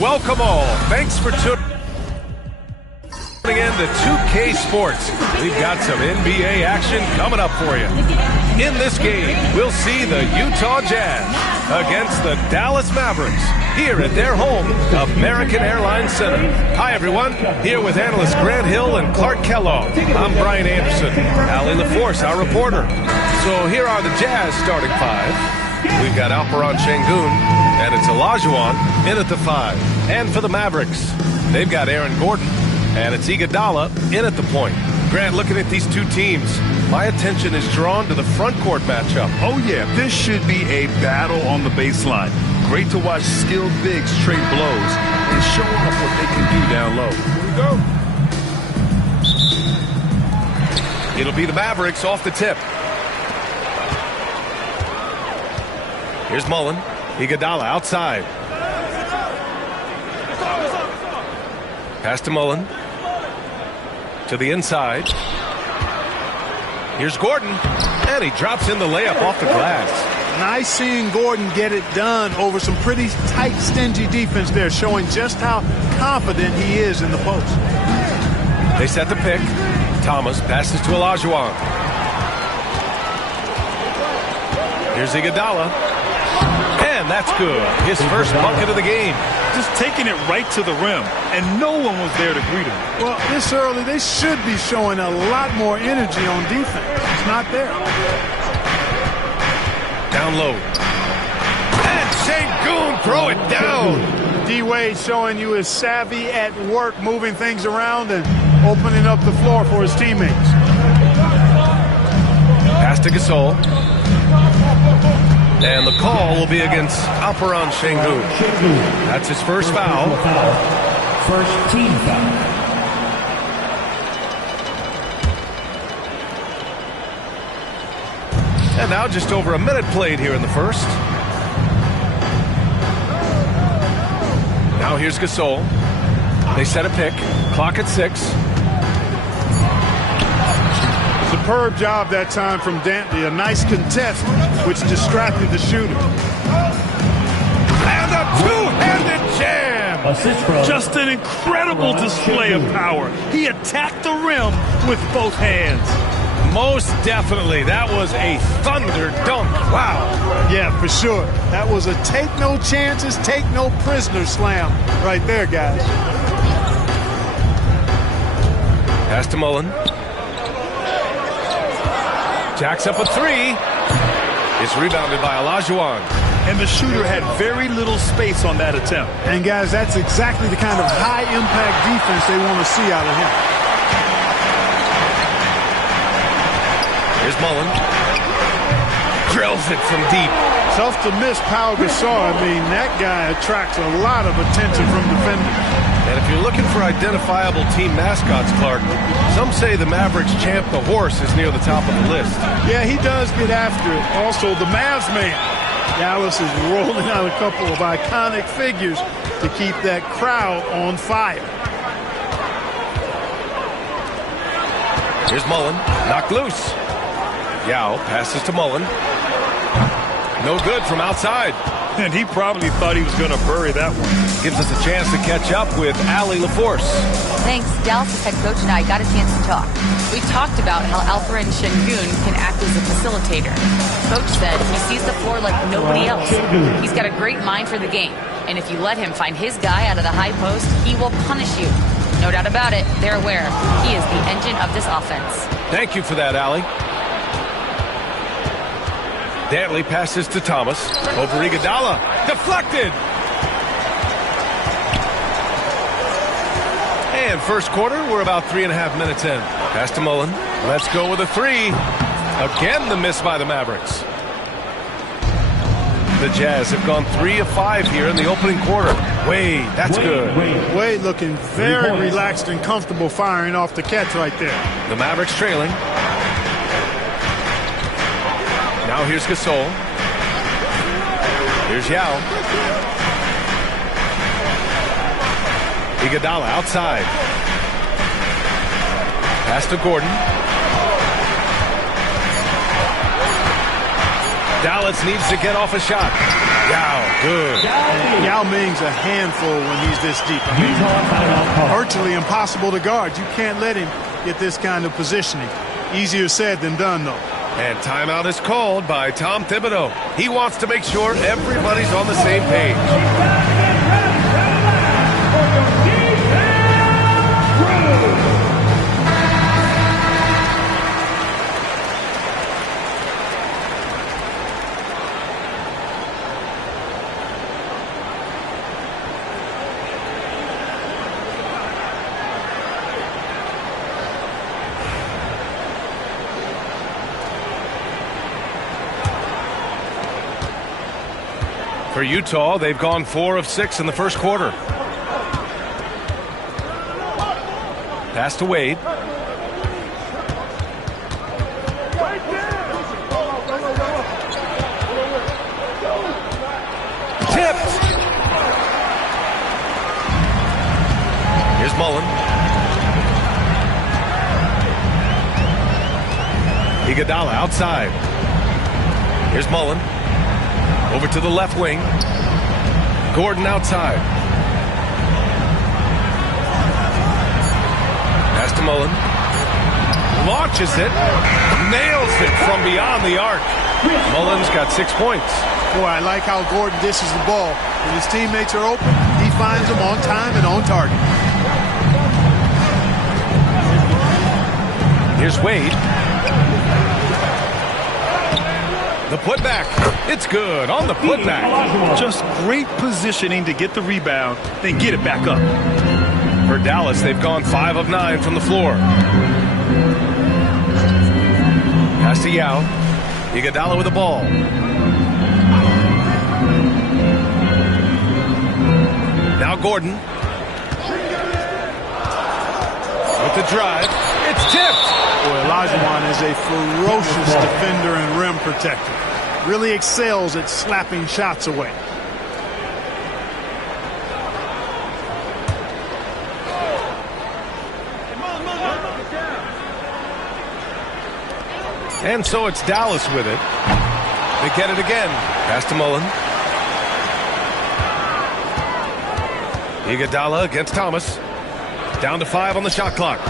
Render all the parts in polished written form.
welcome all. Thanks for tuning in to 2K Sports. We've got some NBA action coming up for you. In this game, we'll see the Utah Jazz against the Dallas Mavericks here at their home, American Airlines Center. Hi, everyone. Here with analysts Grant Hill and Clark Kellogg. I'm Brian Anderson. Ali LaForce, our reporter. So here are the Jazz starting five. We've got Alperen Şengün, and it's Olajuwon in at the 5. And for the Mavericks, they've got Aaron Gordon, and it's Iguodala in at the point. Grant, looking at these two teams, my attention is drawn to the front court matchup. Oh, yeah, this should be a battle on the baseline. Great to watch skilled bigs trade blows and show off what they can do down low. Here we go. It'll be the Mavericks off the tip. Here's Mullen. Iguodala outside. Pass to Mullen. To the inside. Here's Gordon. And he drops in the layup off the glass. Nice seeing Gordon get it done over some pretty tight, stingy defense there, showing just how confident he is in the post. They set the pick. Thomas passes to Olajuwon. Here's Iguodala. And that's good. His first bucket of the game. Just taking it right to the rim, and no one was there to greet him. Well, this early, they should be showing a lot more energy on defense. It's not there. Down low. And Şengün throw it down. D-Wade showing you his savvy at work, moving things around and opening up the floor for his teammates. Pass to Gasol. And the call will be against Alperen Şengün. That's his first foul. First team foul. And now just over a minute played here in the first. Now here's Gasol. They set a pick. Clock at 6. Superb job that time from Dantley. A nice contest, which distracted the shooter. And a two-handed jam. Just an incredible display of power. He attacked the rim with both hands. Most definitely. That was a thunder dunk. Wow. Yeah, for sure. That was a take no chances, take no prisoner slam right there, guys. Pass to Mullen. Jacks up a 3. It's rebounded by Olajuwon. And the shooter had very little space on that attempt. And, guys, that's exactly the kind of high-impact defense they want to see out of him. Here's Mullen. Drills it from deep. Tough to miss Pau Gasol. I mean, that guy attracts a lot of attention from defenders. And if you're looking for identifiable team mascots, Clark, some say the Mavericks champ, the horse, is near the top of the list. Yeah, he does get after it. Also, the Mavs man. Dallas is rolling out a couple of iconic figures to keep that crowd on fire. Here's Mullen. Knocked loose. Yao passes to Mullen. No good from outside. And he probably thought he was going to bury that one. Gives us a chance to catch up with Ali LaForce. Thanks. Dallas' head coach and I got a chance to talk. We talked about how Alperen Şengün can act as a facilitator. Coach said he sees the floor like nobody else. He's got a great mind for the game. And if you let him find his guy out of the high post, he will punish you. No doubt about it, they're aware. He is the engine of this offense. Thank you for that, Ali. Dantley passes to Thomas. Over Iguodala. Deflected. And first quarter, we're about 3.5 minutes in. Pass to Mullen. Let's go with a 3. Again, the miss by the Mavericks. The Jazz have gone 3 of 5 here in the opening quarter. Wade, that's good. Wade looking very relaxed and comfortable firing off the catch right there. The Mavericks trailing. Now here's Gasol. Here's Yao. Iguodala outside. Pass to Gordon. Dallas needs to get off a shot. Yao, good. Yao Ming's a handful when he's this deep. I mean, virtually impossible to guard. You can't let him get this kind of positioning. Easier said than done, though. And timeout is called by Tom Thibodeau. He wants to make sure everybody's on the same page. For Utah, they've gone 4 of 6 in the first quarter. Pass to Wade. Tipped. Here's Mullen. Iguodala outside. Here's Mullen. Over to the left wing. Gordon outside. Pass to Mullen. Launches it. Nails it from beyond the arc. Mullen's got 6 points. Boy, I like how Gordon dishes the ball. When his teammates are open, he finds them on time and on target. Here's Wade. The putback. It's good on the putback. Just great positioning to get the rebound, then get it back up. For Dallas, they've gone 5 of 9 from the floor. Pass to Yao. Iguodala with the ball. Now Gordon. With the drive. It's tipped. Boy, Olajuwon is a ferocious defender and rim protector. Really excels at slapping shots away. And so it's Dallas with it. They get it again. Pass to Mullen. Iguodala against Thomas. Down to 5 on the shot clock.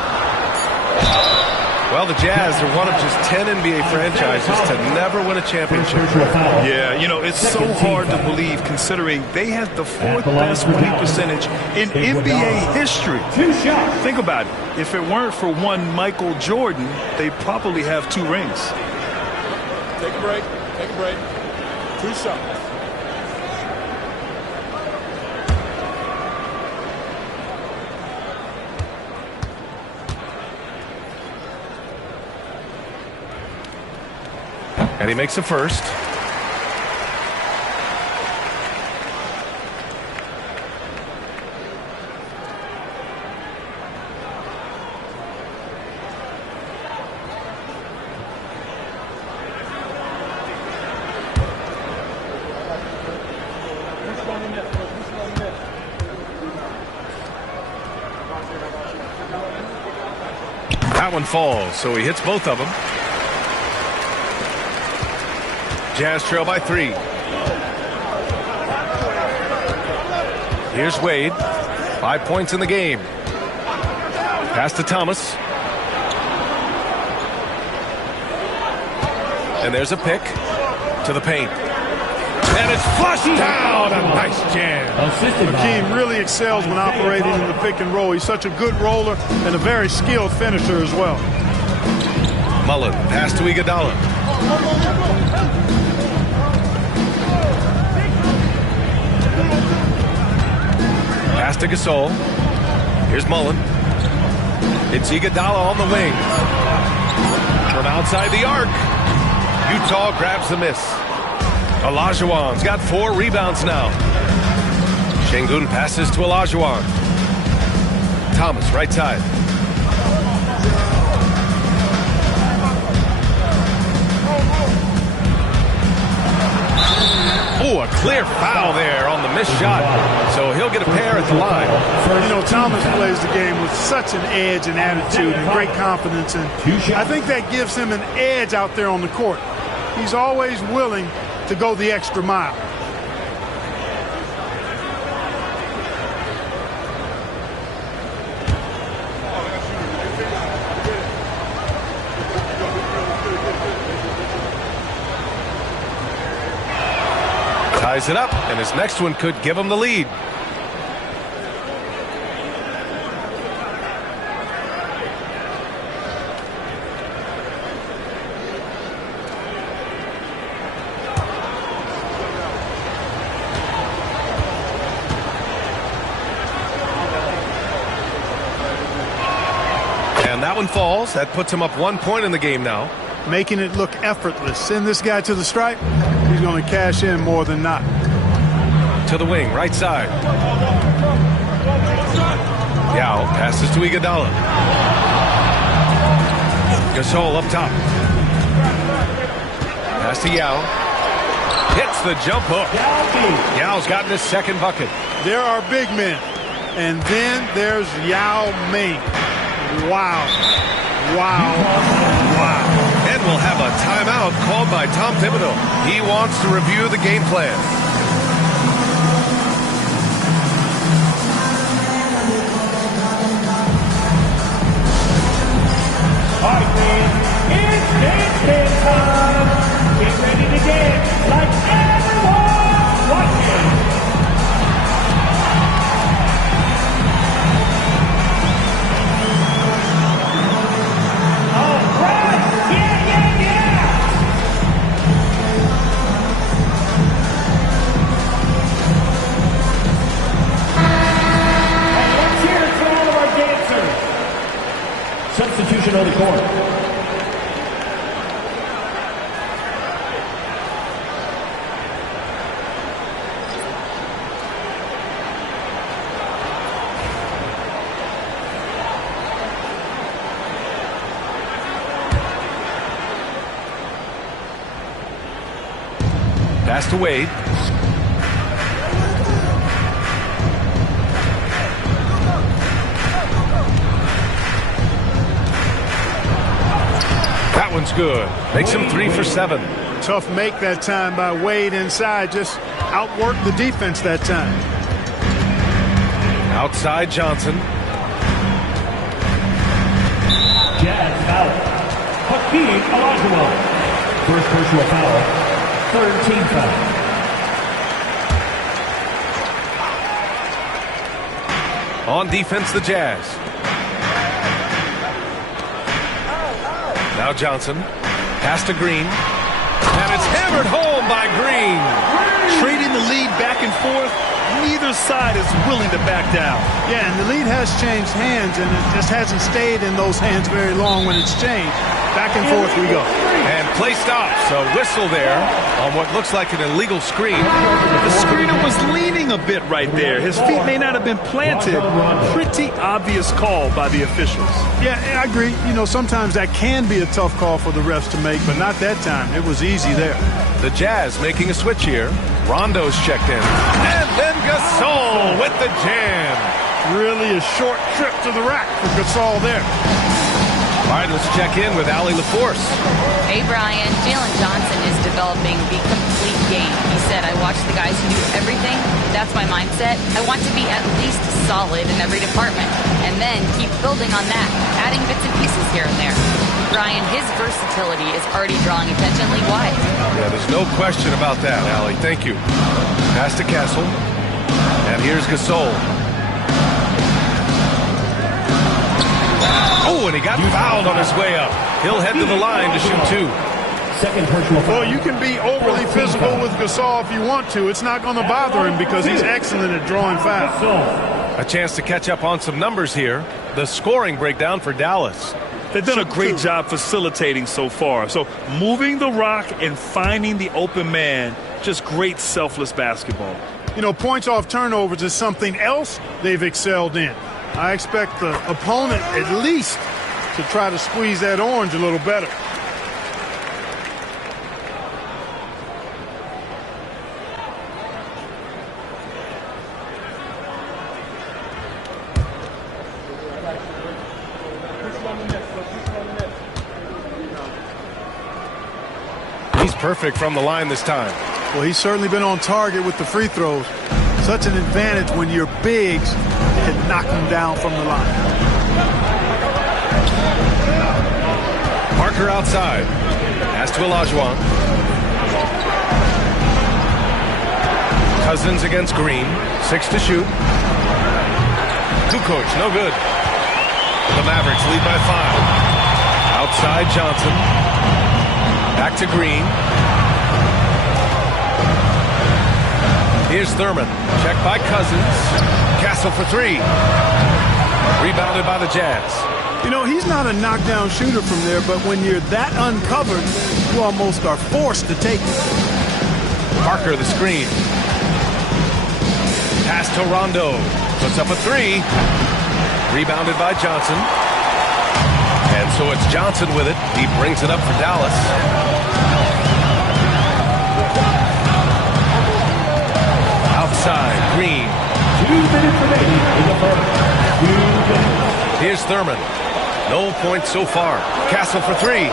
Well, the Jazz are one of just 10 NBA franchises to never win a championship. Yeah, you know, it's so hard to believe considering they had the 4th best winning percentage in NBA history. Think about it. If it weren't for one Michael Jordan, they'd probably have 2 rings. Take a break. Take a break. 2 shots. And he makes the first. That one falls, so he hits both of them. Jazz trail by 3. Here's Wade. 5 points in the game. Pass to Thomas. And there's a pick to the paint. And it's flushed down. A nice jam. Hakeem really excels when operating in the pick and roll. He's such a good roller and a very skilled finisher as well. Mullen. Pass to Iguodala. Pass to Gasol. Here's Mullen. It's Iguodala on the wing. From outside the arc. Utah grabs the miss. Olajuwon's got 4 rebounds now. Şengün passes to Olajuwon. Thomas, right side. Oh, a clear foul there on the missed shot. So he'll get a pair at the line. You know, Thomas plays the game with such an edge and attitude and great confidence. And I think that gives him an edge out there on the court. He's always willing to go the extra mile. Ties it up, and his next one could give him the lead. And that one falls. That puts him up 1 point in the game now. Making it look effortless. Send this guy to the stripe. He's going to cash in more than not. To the wing, right side. Yao passes to Iguodala. Gasol up top. Pass to Yao. Hits the jump hook. Yao's gotten his second bucket. There are big men. And then there's Yao Ming. Wow. Wow. Wow. And we'll have a timeout called by Tom Thibodeau. He wants to review the game plan. All right, man. It's time. Get ready to dance like everyone watching. All right. Yeah. And let's hear it for all of our dancers. Substitution on the court. Pass to Wade. That one's good. Makes him 3 for 7. Tough make that time by Wade inside. Just outworked the defense that time. Outside Johnson. Jazz foul. Hakeem Olajuwon. First personal foul. Third team foul. On defense, the Jazz. Now Johnson. Pass to Green. And it's hammered home by Green. Trading the lead back and forth. Neither side is willing to back down. Yeah, and the lead has changed hands, and it just hasn't stayed in those hands very long when it's changed. Back and forth we go. And play stops. A whistle there on what looks like an illegal screen. The screener was leaning a bit right there. His feet may not have been planted. Pretty obvious call by the officials. Yeah, I agree. You know, sometimes that can be a tough call for the refs to make, but not that time. It was easy there. The Jazz making a switch here. Rondo's checked in. And then Gasol with the jam. Really a short trip to the rack for Gasol there. All right, let's check in with Allie LaForce. Hey, Brian. Jalen Johnson is developing the complete game. He said, I watch the guys who do everything. That's my mindset. I want to be at least solid in every department. And then keep building on that, adding bits and pieces here and there. Brian, his versatility is already drawing attention league-wide. Yeah, there's no question about that, Allie. Thank you. Pass to Castle. And here's Gasol. Oh, and he got fouled on his way up. He'll head to the line to shoot 2. Second personal foul. Well, you can be overly physical with Gasol if you want to. It's not going to bother him because he's excellent at drawing fouls. A chance to catch up on some numbers here. The scoring breakdown for Dallas. They've done a great job facilitating so far. So moving the rock and finding the open man, just great selfless basketball. You know, points off turnovers is something else they've excelled in. I expect the opponent at least to try to squeeze that orange a little better. He's perfect from the line this time. Well, he's certainly been on target with the free throws. Such an advantage when your bigs can knock him down from the line. Parker outside. Pass to Olajuwon. Cousins against Green. 6 to shoot. Kukoc, no good. The Mavericks lead by 5. Outside Johnson. Back to Green. Here's Thurman. Check by Cousins. Castle for 3. Rebounded by the Jazz. You know, he's not a knockdown shooter from there, but when you're that uncovered, you almost are forced to take it. Parker the screen. Pass to Rondo. Puts up a 3. Rebounded by Johnson. And so it's Johnson with it. He brings it up for Dallas. Outside, Green. 2 minutes remaining in the first. 2 minutes. Here's Thurman. No points so far. Castle for 3.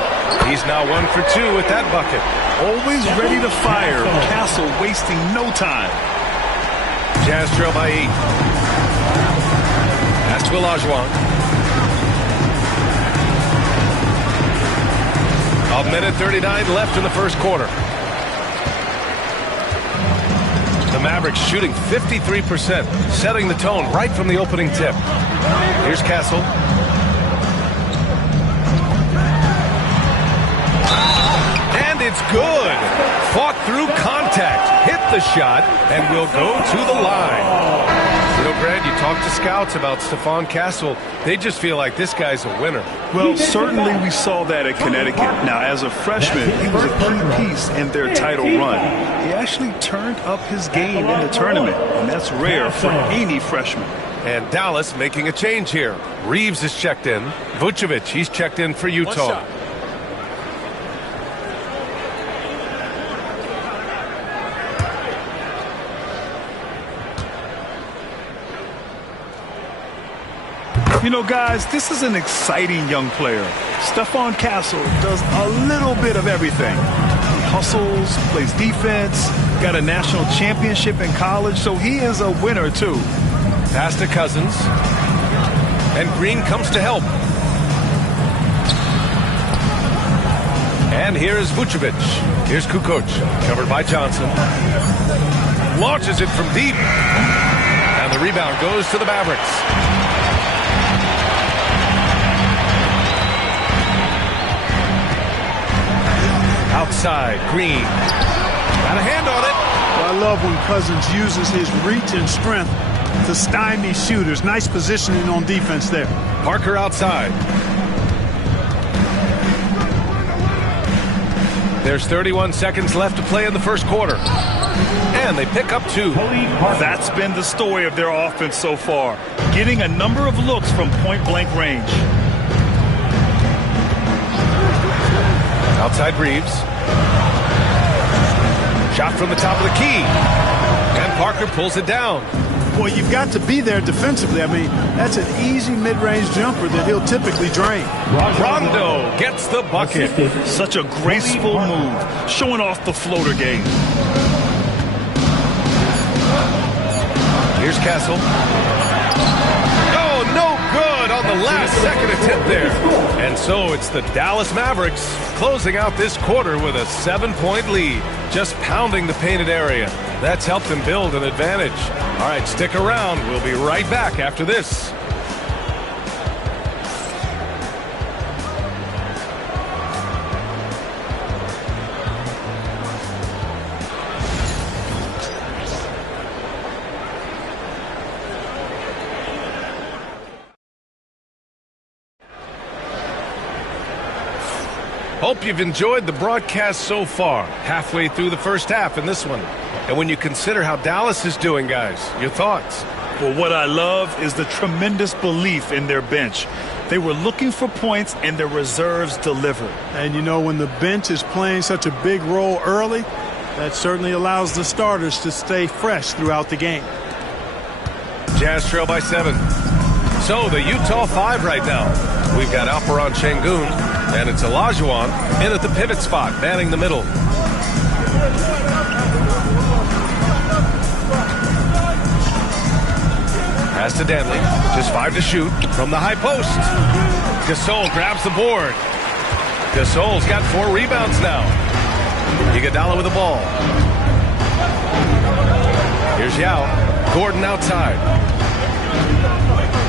He's now 1 for 2 with that bucket. Always ready to fire. Castle wasting no time. Jazz trail by 8. Pass to Olajuwon. A minute 39 left in the first quarter. The Mavericks shooting 53%, setting the tone right from the opening tip. Here's Castle. And it's good. Fought through contact, hit the shot, and will go to the line. You know, Brad, you talk to scouts about Stephon Castle. They just feel like this guy's a winner. Well, certainly we saw that at Connecticut. Now, as a freshman, he was a key piece in their title run. He actually turned up his game in the tournament, and that's rare for any freshman. And Dallas making a change here. Reeves is checked in. Vucevic, he's checked in for Utah. You know, guys, this is an exciting young player. Stephon Castle does a little bit of everything. He hustles, plays defense, got a national championship in college, so he is a winner, too. Pass to Cousins. And Green comes to help. And here is Vucevic. Here's Kukoc, covered by Johnson. Launches it from deep. And the rebound goes to the Mavericks. Outside, Green. Got a hand on it. Well, I love when Cousins uses his reach and strength to stymie shooters. Nice positioning on defense there. Parker outside. There's 31 seconds left to play in the first quarter. And they pick up 2. That's been the story of their offense so far. Getting a number of looks from point-blank range. Outside Reeves. Shot from the top of the key. And Parker pulls it down. Boy, you've got to be there defensively. I mean, that's an easy mid-range jumper that he'll typically drain. Rondo gets the bucket. Such a graceful move, showing off the floater game. Here's Castle. Oh, no good on the last second attempt there. And so it's the Dallas Mavericks closing out this quarter with a 7-point lead, just pounding the painted area. That's helped them build an advantage. All right, stick around. We'll be right back after this. Hope you've enjoyed the broadcast so far. Halfway through the first half in this one. And when you consider how Dallas is doing, guys, your thoughts? Well, what I love is the tremendous belief in their bench. They were looking for points, and their reserves delivered. And, you know, when the bench is playing such a big role early, that certainly allows the starters to stay fresh throughout the game. Jazz trail by 7. So the Utah 5 right now. We've got Alperon Şengün, and it's Olajuwon in at the pivot spot, manning the middle. Pass to Danley. Just 5 to shoot from the high post. Gasol grabs the board. Gasol's got 4 rebounds now. Iguodala with the ball. Here's Yao. Gordon outside.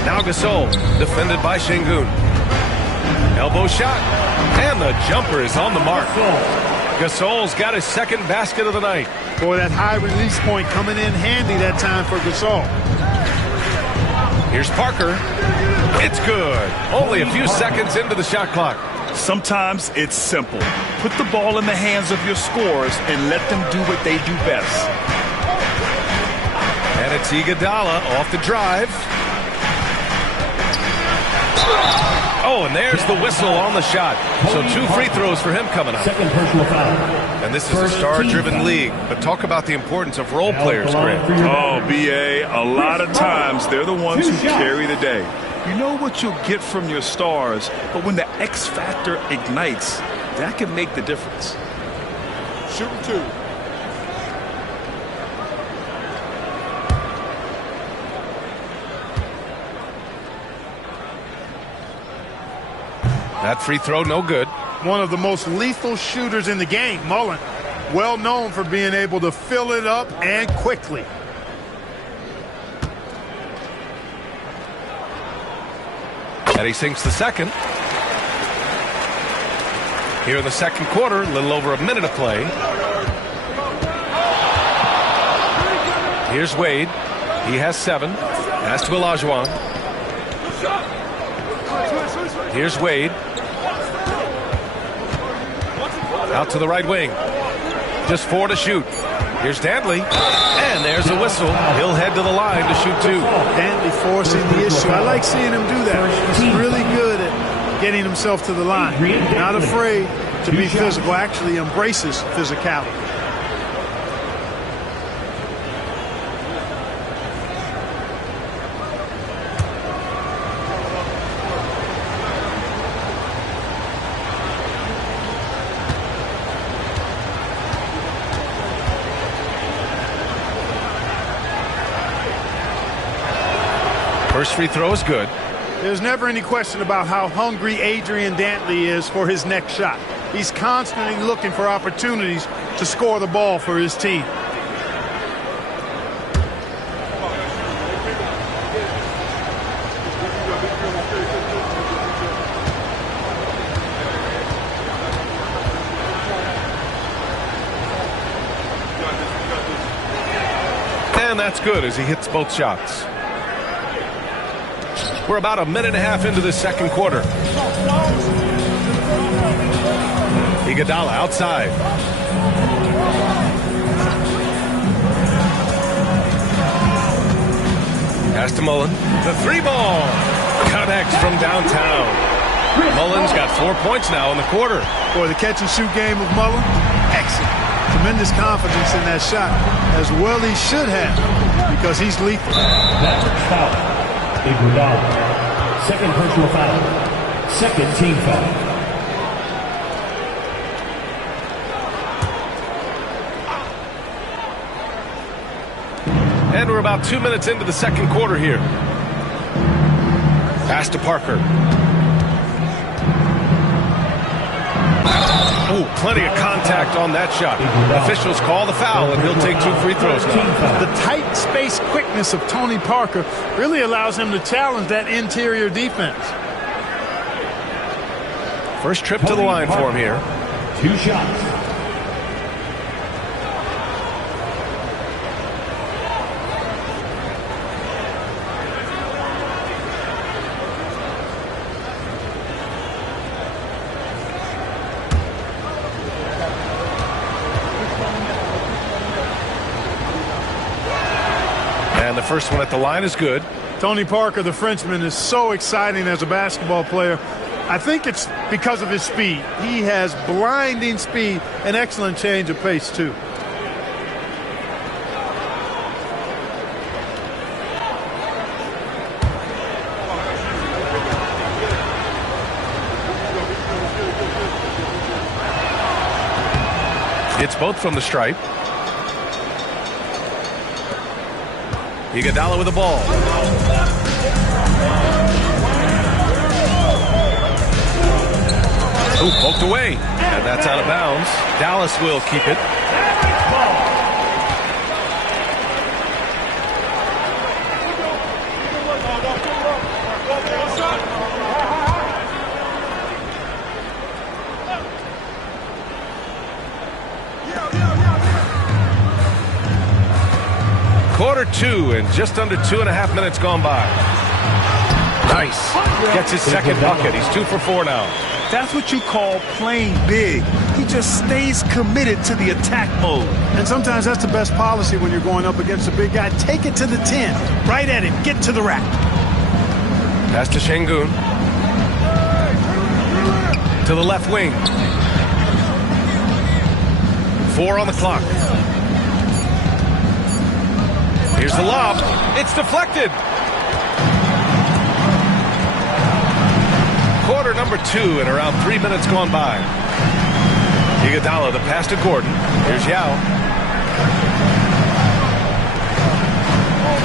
Now Gasol, defended by Şengün. Elbow shot, and the jumper is on the mark. Gasol's got his second basket of the night. Boy, that high release point coming in handy that time for Gasol. Here's Parker. It's good. Only a few seconds into the shot clock. Sometimes it's simple. Put the ball in the hands of your scorers and let them do what they do best. And it's Iguodala off the drive. Oh, and there's the whistle on the shot. So 2 free throws for him coming up. Second personal foul. And this is a star-driven league. But talk about the importance of role players, Grant. Oh, B.A., a lot of times they're the ones who carry the day. You know what you'll get from your stars, but when the X factor ignites, that can make the difference. Shooting 2. That free throw, no good. One of the most lethal shooters in the game, Mullen. Well known for being able to fill it up and quickly. And he sinks the second. Here in the second quarter, a little over a minute of play. Here's Wade. He has 7. Pass to Olajuwon. Here's Wade. Out to the right wing. Just 4 to shoot. Here's Dantley. And there's a whistle. He'll head to the line to shoot 2. Dantley forcing the issue. I like seeing him do that. He's really good at getting himself to the line. Not afraid to be physical. Actually embraces physicality. First free throw is good. There's never any question about how hungry Adrian Dantley is for his next shot. He's constantly looking for opportunities to score the ball for his team. And that's good as he hits both shots. We're about a minute and a half into the second quarter. Iguodala outside. Pass to Mullen. The 3-ball connects from downtown. Mullen's got 4 points now in the quarter. Boy, the catch-and-shoot game of Mullen, excellent. Tremendous confidence in that shot, as well he should have, because he's lethal. Iguodala. Second personal foul. Second team foul. And we're about 2 minutes into the second quarter here. Pass to Parker. Ooh, plenty of contact on that shot. Officials call the foul, and he'll take 2 free throws now. The tight space quickness of Tony Parker really allows him to challenge that interior defense. First trip to the line for him here. 2 shots. And the first one at the line is good. Tony Parker, the Frenchman, is so exciting as a basketball player. I think it's because of his speed. He has blinding speed, an excellent change of pace, too. It's both from the stripe. Iguodala with the ball. Ooh, poked away. And that's out of bounds. Dallas will keep it. Quarter two and just under 2.5 minutes gone by. Nice. Gets his second bucket. He's 2 for 4 now. That's what you call playing big. He just stays committed to the attack mode. And sometimes that's the best policy when you're going up against a big guy. Take it to the 10. Right at him. Get to the rack. Pass to Şengün. To the left wing. 4 on the clock. Here's the lob. It's deflected. Quarter number 2 and around 3 minutes gone by. Iguodala, the pass to Gordon. Here's Yao.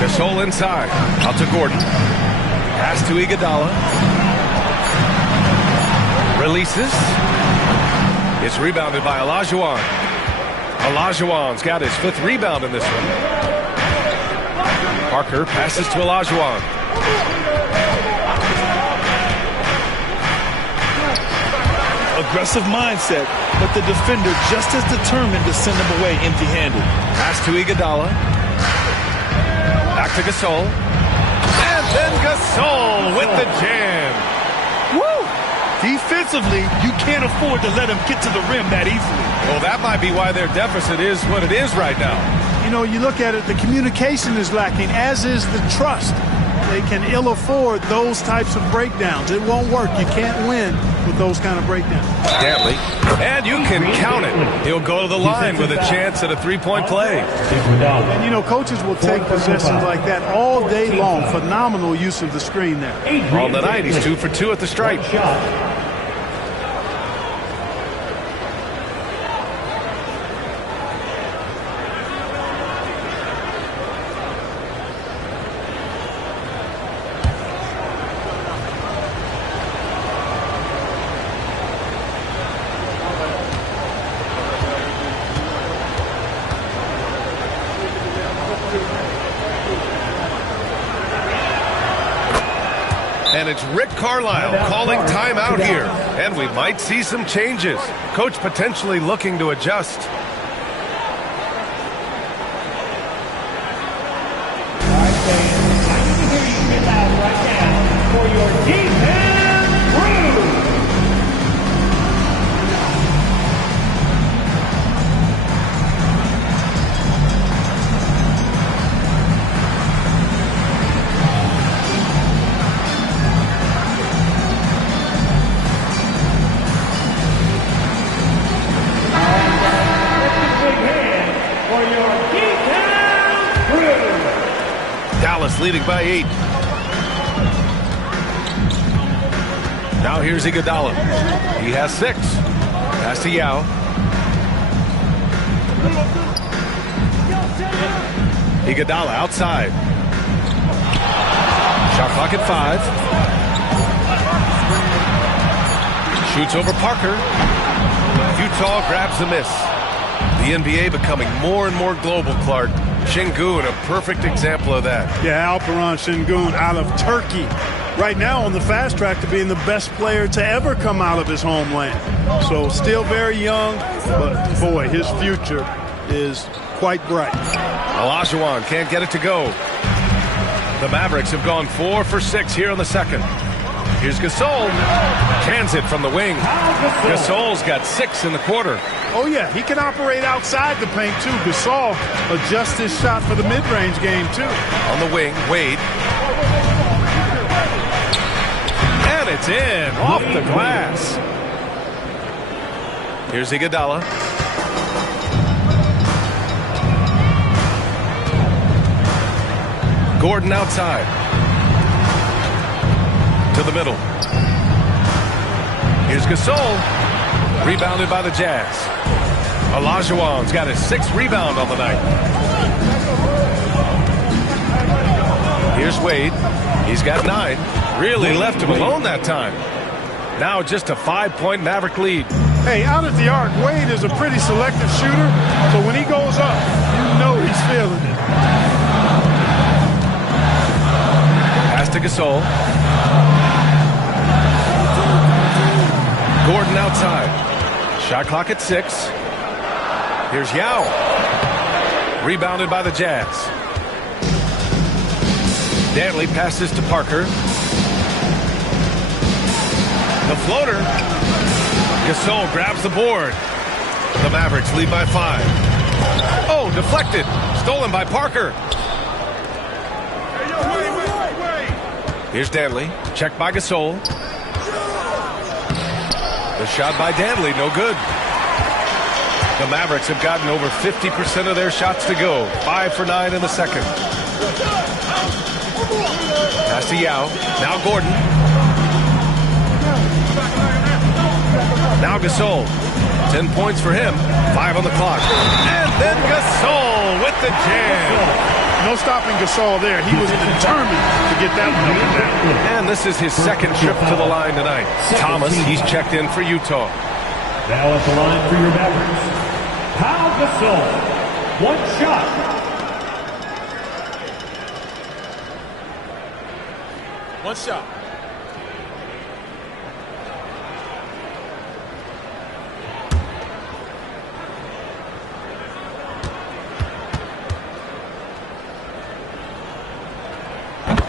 Gasol inside. Out to Gordon. Pass to Iguodala. Releases. It's rebounded by Olajuwon. Olajuwon's got his 5th rebound in this one. Parker passes to Olajuwon. Aggressive mindset, but the defender just as determined to send him away empty-handed. Pass to Iguodala. Back to Gasol. And then Gasol with the jam. Woo! Defensively, you can't afford to let him get to the rim that easily. Well, that might be why their deficit is what it is right now. You know, you look at it, the communication is lacking, as is the trust. They can ill afford those types of breakdowns. It won't work. You can't win with those kind of breakdowns. Stanley, and you can count it. He'll go to the line with a chance at a 3-point play. And, you know, coaches will take possessions like that all day long. Phenomenal use of the screen there. On the night, he's 2 for 2 at the stripe. And it's Rick Carlisle calling timeout here. And we might see some changes. Coach potentially looking to adjust. All right, fans. I need to hear you get out right now for your defense crew. Dallas leading by 8. Now here's Iguodala. He has 6. Pass to Yao. Iguodala outside. Shot clock at 5. Shoots over Parker. Utah grabs the miss. The NBA becoming more and more global, Clark. Şengün, a perfect example of that. Yeah, Alperen Şengün out of Turkey. Right now on the fast track to being the best player to ever come out of his homeland. So still very young, but boy, his future is quite bright. Olajuwon can't get it to go. The Mavericks have gone 4 for 6 here in the second. Here's Gasol. Cans it from the wing. Gasol's got 6 in the quarter. Oh, yeah, he can operate outside the paint, too. Gasol adjusts his shot for the mid-range game, too. On the wing, Wade. And it's in, off the glass. Here's Iguodala. Gordon outside. To the middle. Here's Gasol. Rebounded by the Jazz. Olajuwon's got his 6th rebound on the night. Here's Wade. He's got 9. Really left him alone that time. Now just a 5-point Maverick lead. Hey, out at the arc, Wade is a pretty selective shooter, so when he goes up, you know he's feeling it. Pass to Gasol. Gordon outside. Shot clock at 6. Here's Yao. Rebounded by the Jazz. Dantley passes to Parker. The floater. Gasol grabs the board. The Mavericks lead by 5. Oh, deflected. Stolen by Parker. Here's Dantley. Checked by Gasol. The shot by Dantley, no good. The Mavericks have gotten over 50% of their shots to go. 5 for 9 in the second. Pass to Yao. Now Gordon. Now Gasol. 10 points for him. 5 on the clock. And then Gasol with the jam. No stopping Gasol there. He was determined to get that one up and down. And this is his second trip to the line tonight. Thomas, he's checked in for Utah. Now at the line for your Mavericks, Pau Gasol. 1 shot. 1 shot.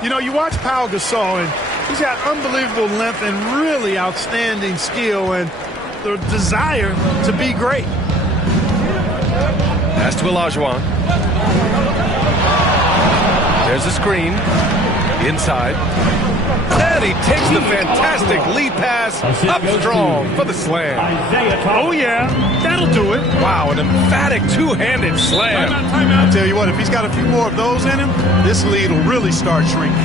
You know, you watch Pau Gasol, and he's got unbelievable length and really outstanding skill and the desire to be great. Pass to Olajuwon. There's a screen. Inside. And he takes the fantastic lead pass up strong for the slam. Oh, yeah. That'll do it. Wow, an emphatic two-handed slam. I'll tell you what, if he's got a few more of those in him, this lead will really start shrinking.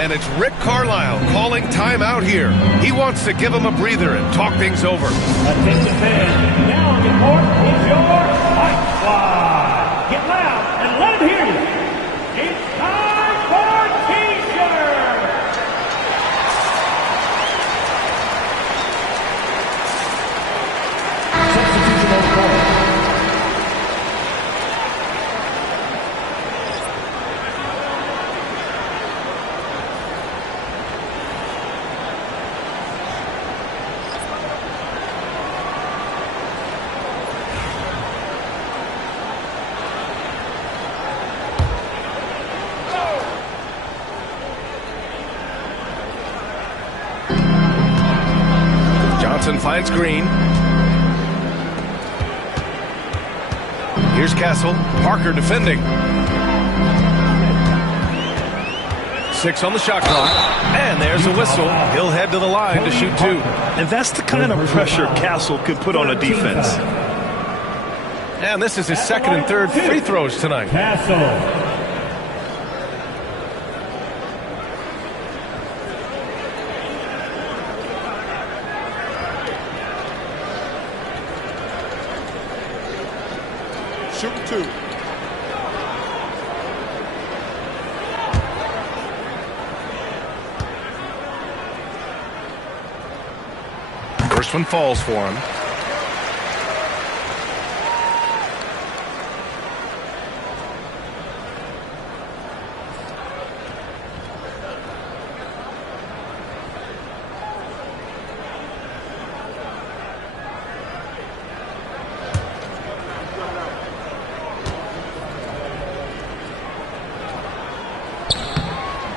And it's Rick Carlisle calling timeout here. He wants to give him a breather and talk things over. Attention fans, now on the court is your Fight Squad. Get loud and let him hear you. It's time for T-shirt. Substitution on the court. Finds Green. Here's Castle. Parker defending. 6 on the shot clock. And there's a whistle. He'll head to the line to shoot 2. And that's the kind of pressure Castle could put on a defense. And this is his second and third free throws tonight. Castle. Shooting 2. First one falls for him.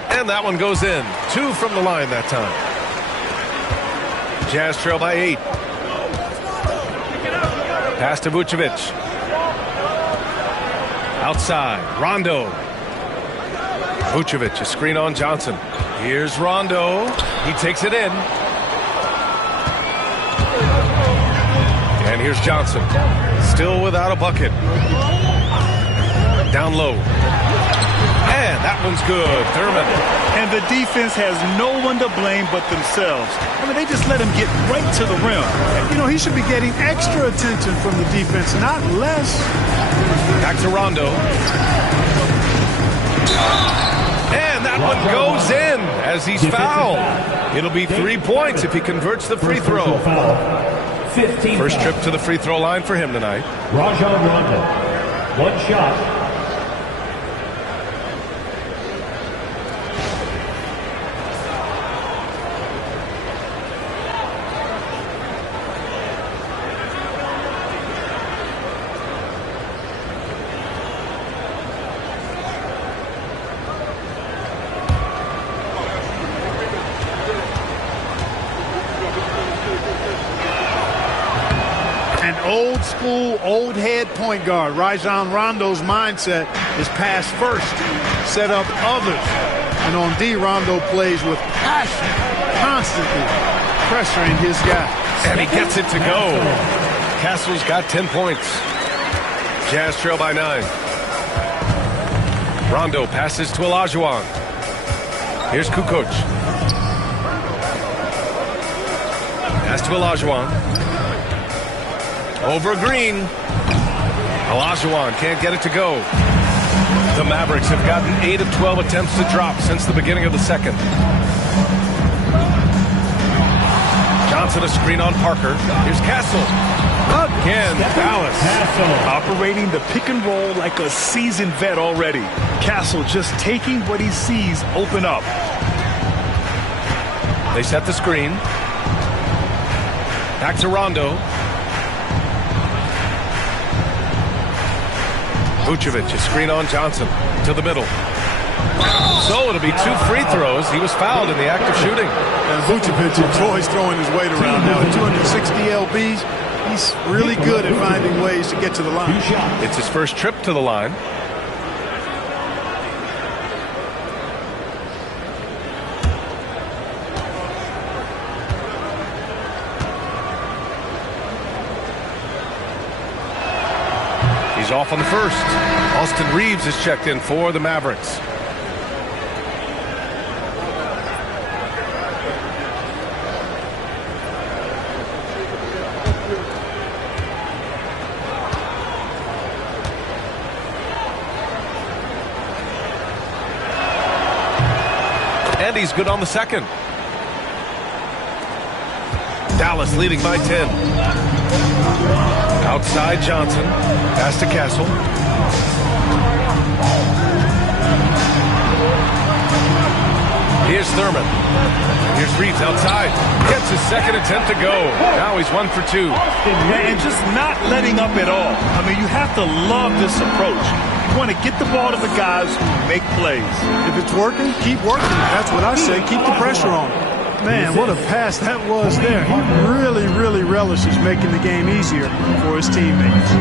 And that one goes in. 2 from the line that time. Jazz trail by 8. Pass to Vucevic. Outside. Rondo. Vucevic, a screen on Johnson. Here's Rondo. He takes it in. And here's Johnson. Still without a bucket. Down low. And that one's good. Thurman. And the defense has no one to blame but themselves. I mean, they just let him get right to the rim. You know, he should be getting extra attention from the defense, not less. Back to Rondo. And that one goes in as he's fouled. It'll be 3 points if he converts the free throw. First trip to the free throw line for him tonight. Rajon Rondo. 1 shot. old school, old head point guard. Rajon Rondo's mindset is pass first, set up others. And on D, Rondo plays with passion, constantly pressuring his guy. And he gets it to go. Castle's got 10 points. Jazz trail by 9. Rondo passes to Olajuwon. Here's Kukoc. Pass to Olajuwon. Over Green. Olajuwon can't get it to go. The Mavericks have gotten 8 of 12 attempts to drop since the beginning of the second. Johnson a screen on Parker. Here's Castle. Again, Dallas. Operating the pick and roll like a seasoned vet already. Castle just taking what he sees open up. They set the screen. Back to Rondo. Vucevic, a screen on Johnson. To the middle. So it'll be 2 free throws. He was fouled in the act of shooting. And Vucevic enjoys throwing his weight around now. At 260 lbs, he's really good at finding ways to get to the line. It's his first trip to the line. He's off on the first. Austin Reeves is checked in for the Mavericks. And he's good on the second. Dallas leading by 10. Outside Johnson. Pass to Castle. Here's Thurman. Here's Reeves outside. Gets his second attempt to go. Now he's 1 for 2. And just not letting up at all. I mean, you have to love this approach. You want to get the ball to the guys who make plays. If it's working, keep working. That's what I say. Keep the pressure on. Man, what a pass that was there. He really, really relishes making the game easier for his teammates.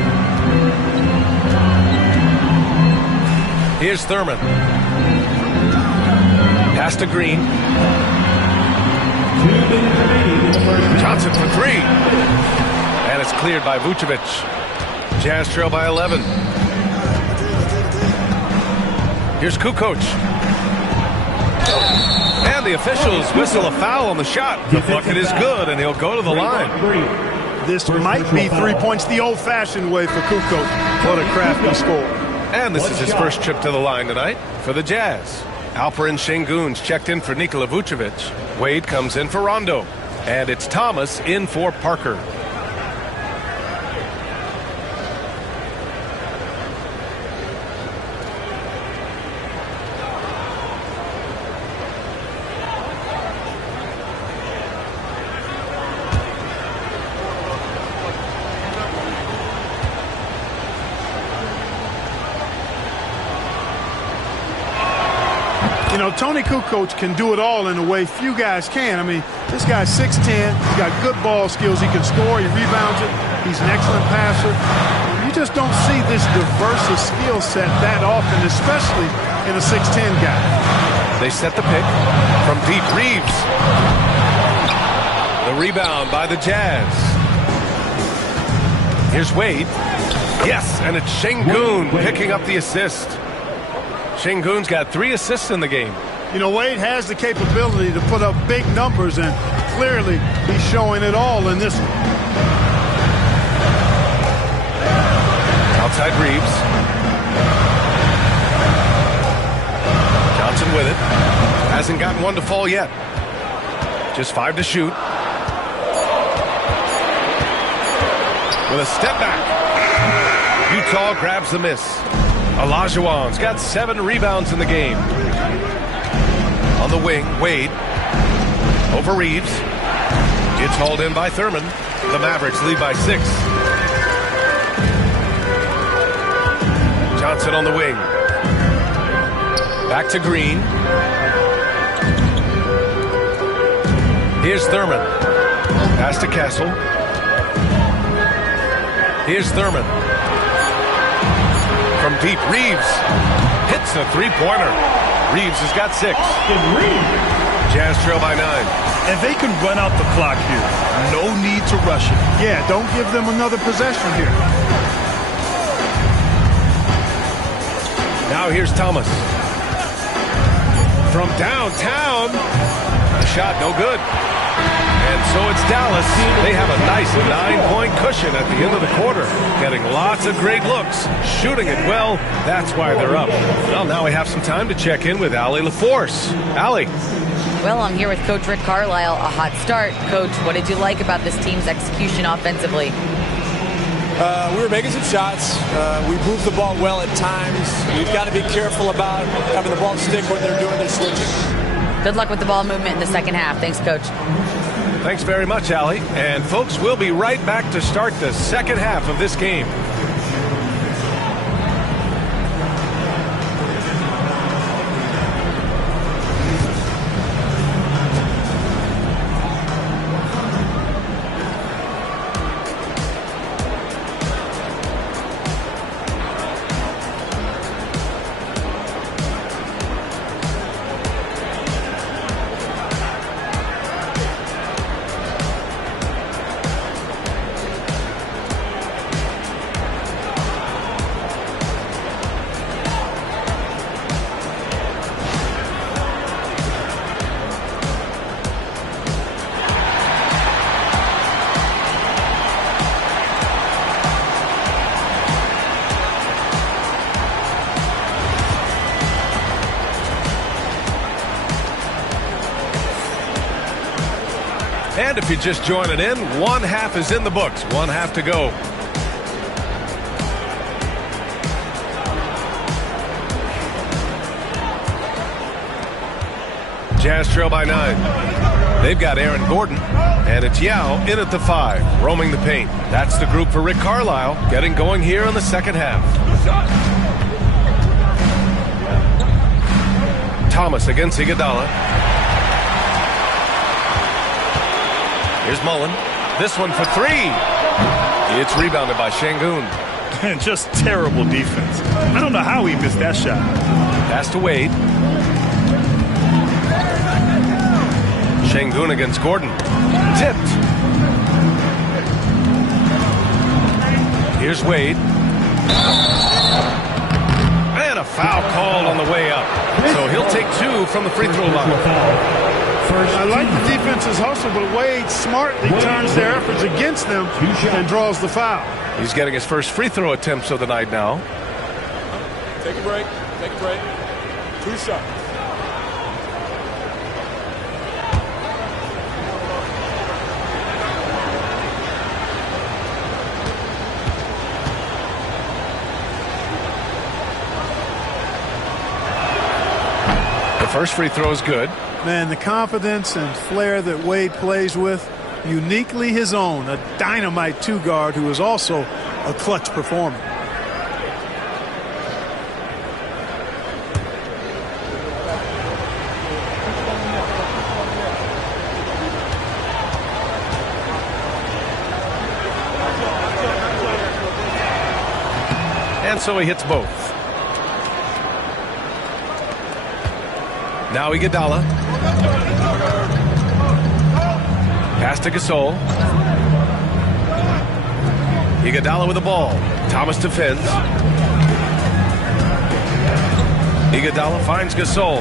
Here's Thurman. Pass to Green. Johnson for 3. And it's cleared by Vucevic. Jazz trail by 11. Here's Kukoc. And the officials whistle a foul on the shot. The bucket is good, and he'll go to the line. This might be 3 points the old-fashioned way for Kukoc. What a crafty score. And this is his first trip to the line tonight for the Jazz. Alperen Şengün's checked in for Nikola Vucevic. Wade comes in for Rondo. And it's Thomas in for Parker. You know, Tony Kukoc can do it all in a way few guys can. I mean, this guy's 6'10". He's got good ball skills. He can score. He rebounds it. He's an excellent passer. You just don't see this diverse skill set that often, especially in a 6'10" guy. They set the pick from deep. Reeves. The rebound by the Jazz. Here's Wade. Yes, and it's Şengün picking up the assist. Şengün's got 3 assists in the game. You know, Wade has the capability to put up big numbers, and clearly he's showing it all in this one. Outside Reeves. Johnson with it. Hasn't gotten one to fall yet. Just 5 to shoot. With a step back. Utah grabs the miss. Olajuwon's got 7 rebounds in the game. On the wing, Wade. Over Reeves. It's hauled in by Thurman. The Mavericks lead by 6. Johnson on the wing. Back to Green. Here's Thurman. Pass to Castle. Here's Thurman. From deep, Reeves hits a three-pointer. Reeves has got 6. Jazz trail by 9. And they can run out the clock here. No need to rush it. Yeah, don't give them another possession here. Now here's Thomas. From downtown. The shot no good. And so it's Dallas. They have a nice 9-point cushion at the end of the quarter. Getting lots of great looks. Shooting it well. That's why they're up. Well, now we have some time to check in with Allie LaForce. Allie. Well, I'm here with Coach Rick Carlisle. A hot start. Coach, what did you like about this team's execution offensively? We were making some shots. We moved the ball well at times. We've got to be careful about having the ball stick when they're doing their switching. Good luck with the ball movement in the second half. Thanks, Coach. Thanks very much, Allie. And folks, we'll be right back to start the second half of this game. And if you're just joining in, one half is in the books. One half to go. Jazz trail by 9. They've got Aaron Gordon, and it's Yao in at the 5, roaming the paint. That's the group for Rick Carlisle, getting going here in the second half. Thomas against Iguodala. Here's Mullen. This one for 3. It's rebounded by Şengün. Just terrible defense. I don't know how he missed that shot. Pass to Wade. Şengün against Gordon. Tipped. Here's Wade. And a foul called on the way up. So he'll take 2 from the free throw line. I like the defense's hustle, but Wade smartly turns their efforts against them and draws the foul. He's getting his first free throw attempts of the night now. Take a break. Take a break. 2 shots. The first free throw is good. Man, the confidence and flair that Wade plays with, uniquely his own. A dynamite 2-guard who is also a clutch performer. And so he hits both. Now Iguodala. Pass to Gasol. Iguodala with the ball. Thomas defends. Iguodala finds Gasol.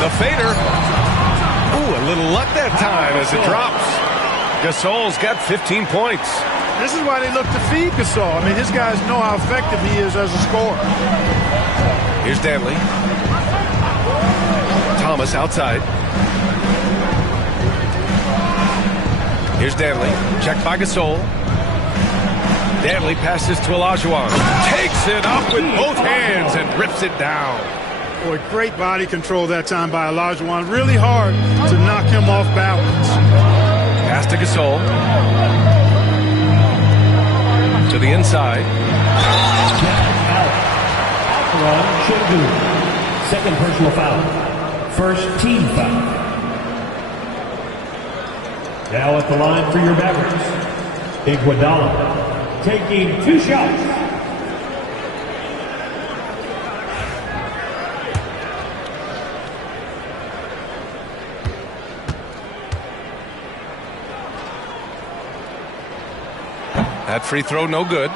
The fader. Ooh, a little luck that time as it drops. Gasol's got 15 points. This is why they look to feed Gasol. I mean, his guys know how effective he is as a scorer. Here's Danley. Thomas outside. Here's Danley. Checked by Gasol. Danley passes to Olajuwon. Takes it up with both hands and rips it down. Boy, great body control that time by Olajuwon. Really hard to knock him off balance. Pass to Gasol. To the inside. Second personal foul. First team foul. Now at the line for your Mavericks, Iguodala taking 2 shots. That free throw no good.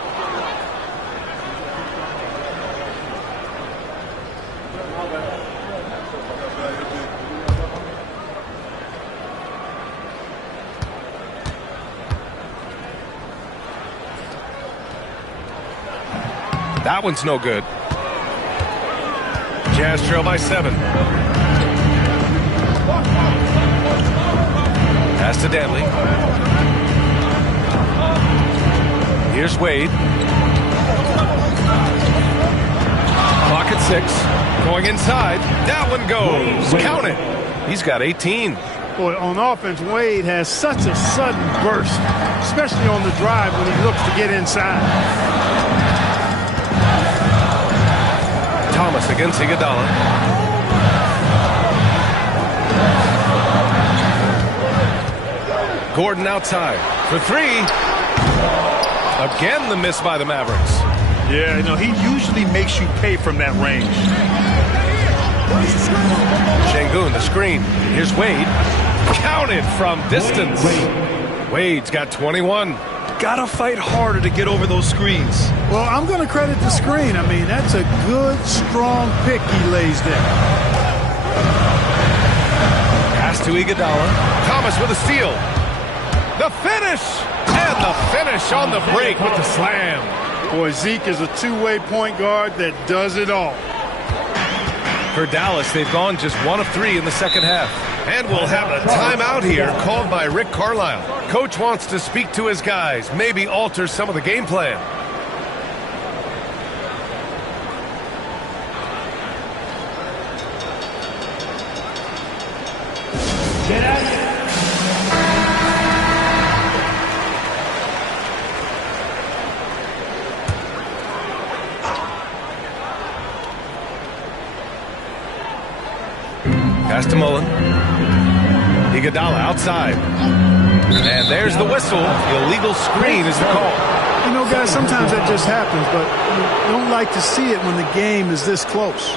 That one's no good. Jazz trail by 7. Pass to Danley. Here's Wade. Clock at 6. Going inside. That one goes. Count it. He's got 18. Boy, on offense, Wade has such a sudden burst, especially on the drive when he looks to get inside. Thomas against Iguodala. Gordon outside for 3. Again, the miss by the Mavericks. Yeah, you know, he usually makes you pay from that range. Şengün, the screen. Here's Wade. Counted from distance. Wade's got 21. Gotta fight harder to get over those screens. Well, I'm going to credit the screen. I mean, that's a good, strong pick he lays there. Pass to Iguodala. Thomas with a steal. The finish! And the finish on the break with the slam. Boy, Zeke is a two-way point guard that does it all. For Dallas, they've gone just 1 of 3 in the second half. And we'll have a timeout here called by Rick Carlisle. Coach wants to speak to his guys, maybe alter some of the game plan. Get out. Pass to Mullen. Iguodala outside. And there's the whistle. Illegal screen is the call. You know, guys, sometimes that just happens, but you don't like to see it when the game is this close.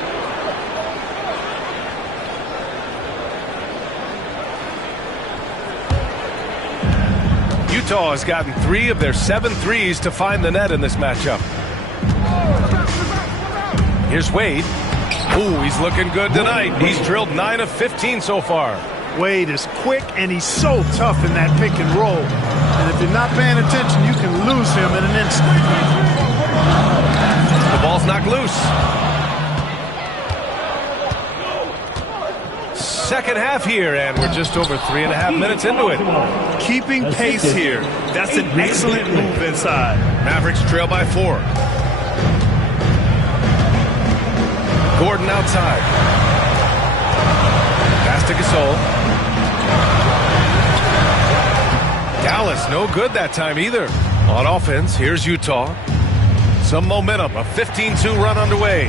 Utah has gotten 3 of their 7 threes to find the net in this matchup. Here's Wade. Ooh, he's looking good tonight. He's drilled 9 of 15 so far. Wade is quick, and he's so tough in that pick and roll. And if you're not paying attention, you can lose him in an instant. The ball's knocked loose. Second half here, and we're just over 3.5 minutes into it. Keeping pace here. That's an excellent move inside. Mavericks trail by 4. Gordon outside. Pass to Gasol. Dallas no good that time either. On offense, here's Utah. Some momentum, a 15-2 run underway.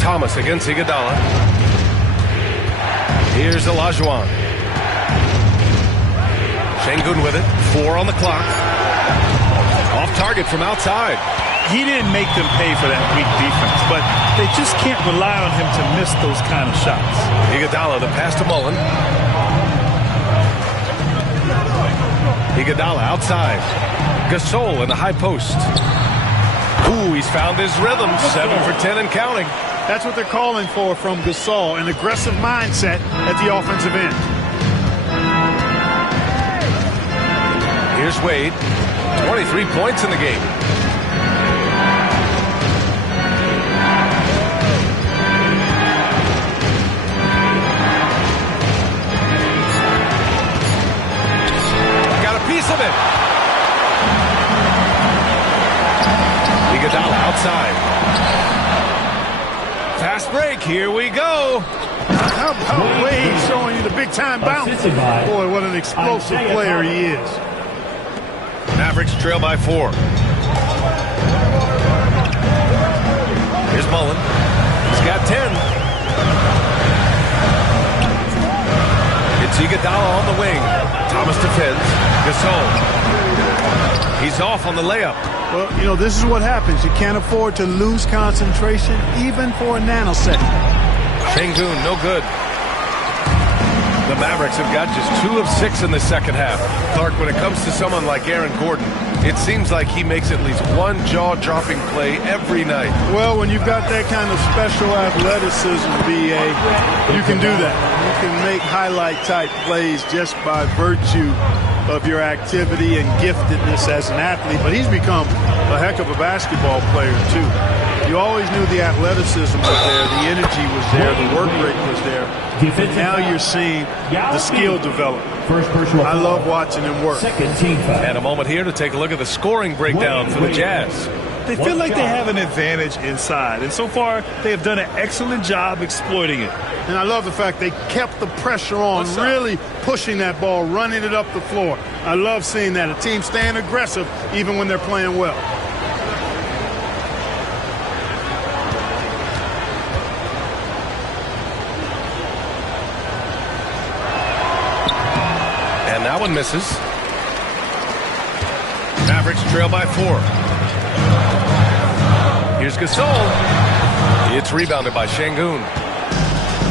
Thomas against Iguodala. Here's Olajuwon. Şengün with it. 4 on the clock. Off target from outside. He didn't make them pay for that weak defense, but they just can't rely on him to miss those kind of shots. Iguodala, the pass to Mullen. Iguodala outside. Gasol in the high post. Ooh, he's found his rhythm. 7 for 10 and counting. That's what they're calling for from Gasol, an aggressive mindset at the offensive end. Here's Wade. 23 points in the game. Piece of it. Iguodala outside. Fast break. Here we go. How about Wade showing you the big-time bounce? Boy, what an explosive player he is. Mavericks trail by 4. Here's Mullen. He's got 10. It's Iguodala on the wing. Thomas defends. Gasol. He's off on the layup. Well, you know, this is what happens. You can't afford to lose concentration even for a nanosecond. Şengün, no good. The Mavericks have got just 2 of 6 in the second half. Clark, when it comes to someone like Aaron Gordon, it seems like he makes at least one jaw-dropping play every night. Well, when you've got that kind of special athleticism, BA, you can do that. You can make highlight-type plays just by virtue of your activity and giftedness as an athlete. But he's become a heck of a basketball player, too. You always knew the athleticism was there, the energy was there, the work rate was there. And now you're seeing the skill develop. I love watching him work. And a moment here to take a look at the scoring breakdown for the Jazz. They feel like they have an advantage inside, and so far they have done an excellent job exploiting it. And I love the fact they kept the pressure on, really pushing that ball, running it up the floor. I love seeing that, a team staying aggressive even when they're playing well. And that one misses. Mavericks trail by 4. Here's Gasol. It's rebounded by Şengün.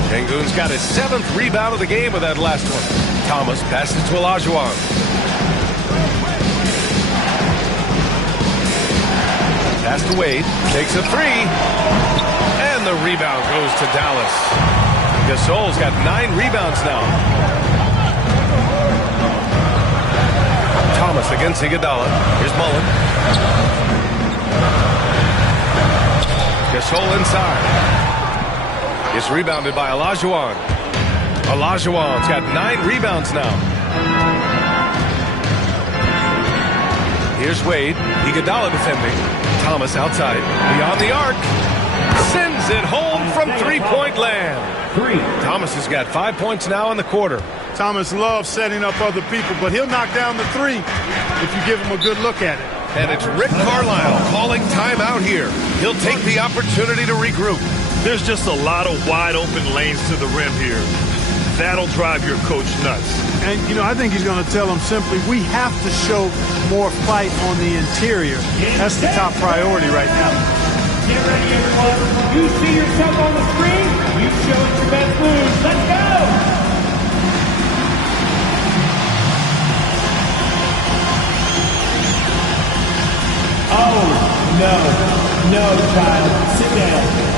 Şengün's got his 7th rebound of the game with that last one. Thomas passes to Olajuwon. Pass to Wade. Takes a 3. And the rebound goes to Dallas. Gasol's got 9 rebounds now. Thomas against Iguodala. Here's Mullen. Gasol inside. It's rebounded by Olajuwon. Olajuwon's got 9 rebounds now. Here's Wade. Iguodala defending. Thomas outside. Beyond the arc. Sends it home from three-point land. Thomas has got 5 points now in the quarter. Thomas loves setting up other people, but he'll knock down the 3 if you give him a good look at it. And it's Rick Carlisle calling timeout here. He'll take the opportunity to regroup. There's just a lot of wide open lanes to the rim here. That'll drive your coach nuts. And, you know, I think he's going to tell them simply, we have to show more fight on the interior. That's the top priority right now. Get ready, everyone. You see yourself on the screen. You show us your best moves. Let's go. Oh, no. No, child. Sit down.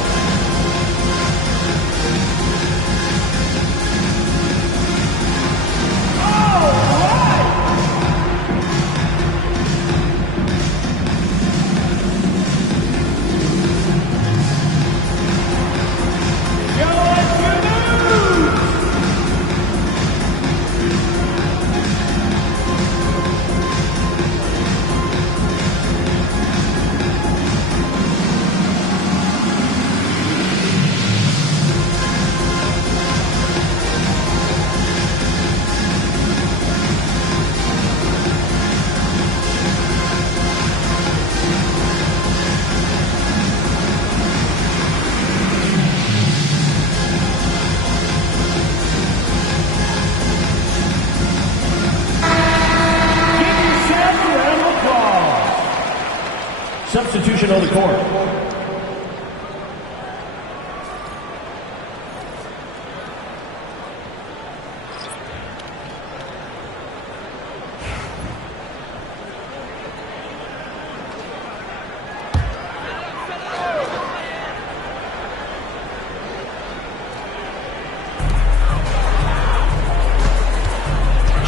Substitution on the court.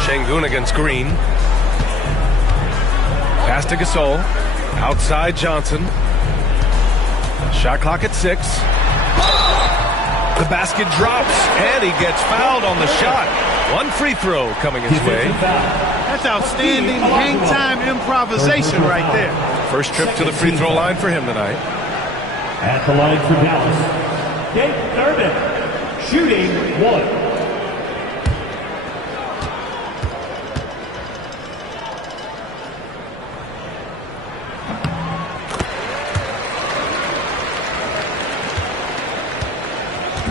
Şengün against Green. Pass to Gasol. Outside Johnson. Shot clock at 6. The basket drops, and he gets fouled on the shot. One free throw coming his way. That's outstanding hang-time improvisation right there. First trip to the free throw line for him tonight. At the line for Dallas, Dave Thurman, shooting 1.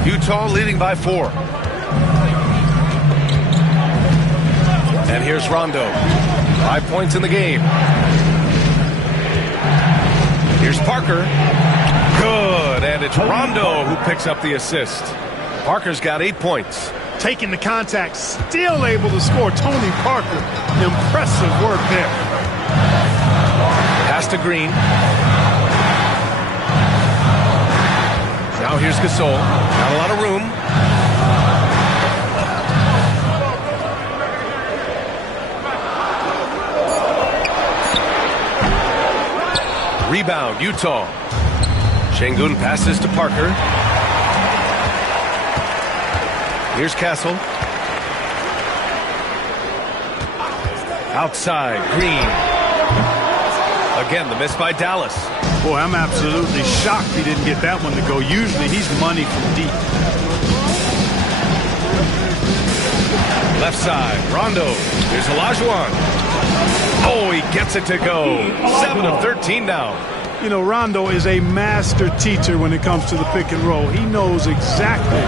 Utah leading by 4. And here's Rondo. 5 points in the game. Here's Parker. Good, and it's Rondo who picks up the assist. Parker's got 8 points. Taking the contact, still able to score. Tony Parker, impressive work there. Pass to Green. Now here's Gasol. Got a lot of room. Rebound, Utah. Şengün passes to Parker. Here's Castle. Outside, Green. Again, the miss by Dallas. Boy, I'm absolutely shocked he didn't get that one to go. Usually he's money from deep. Left side, Rondo. Here's Olajuwon. Oh, he gets it to go. 7 of 13 now. You know, Rondo is a master teacher when it comes to the pick and roll. He knows exactly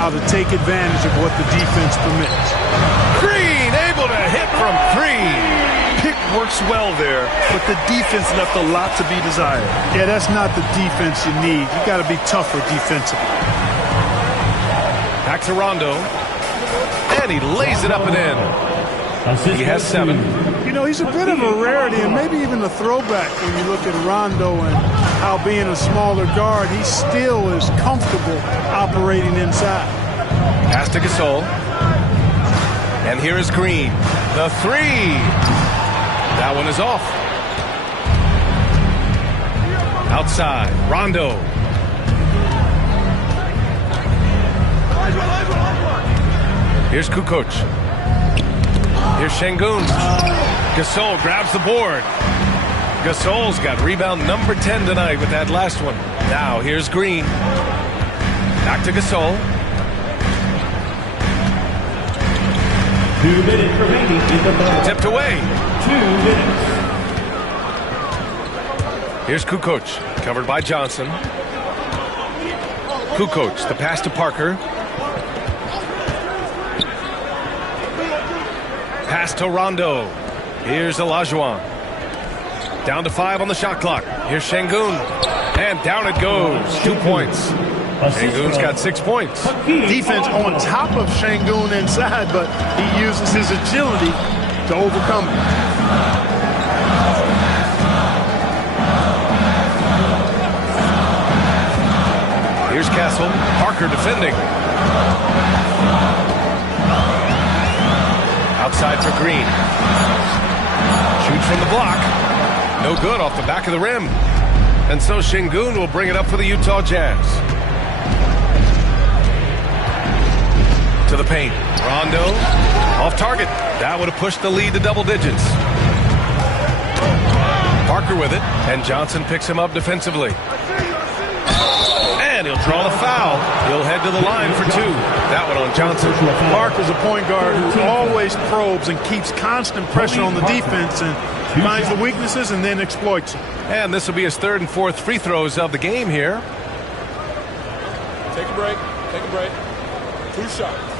how to take advantage of what the defense permits. Green able to hit from 3. Pick works well there, but the defense left a lot to be desired. Yeah, that's not the defense you need. You got to be tougher defensively. Back to Rondo. And he lays it up and in. He has 7. You know, he's a bit of a rarity and maybe even a throwback when you look at Rondo and how being a smaller guard, he still is comfortable operating inside. Pass to Gasol. And here is Green. The 3. That one is off. Outside, Rondo. Here's Kukoc. Here's Şengün. Gasol grabs the board. Gasol's got rebound number 10 tonight with that last one. Now here's Green. Back to Gasol. 2 minutes remaining in the ball. Tipped away. 2 minutes. Here's Kukoc, covered by Johnson. Kukoc, the pass to Parker. Pass to Rondo. Here's Olajuwon. Down to 5 on the shot clock. Here's Şengün. And down it goes. 2 points. Şengün's got 6 points. Defense on top of Şengün inside, but he uses his agility to overcome it. Here's Castle. Parker defending. Outside for Green. Shoots from the block. No good off the back of the rim. And so Şengün will bring it up for the Utah Jazz. To the paint. Rondo. Off target. That would have pushed the lead to double digits. Parker with it. And Johnson picks him up defensively. And he'll draw the foul. He'll head to the line for 2. That one on Johnson. Parker's a point guard who always probes and keeps constant pressure on the defense and finds the weaknesses and then exploits them. And this will be his 3rd and 4th free throws of the game here. Take a break. Take a break. 2 shots.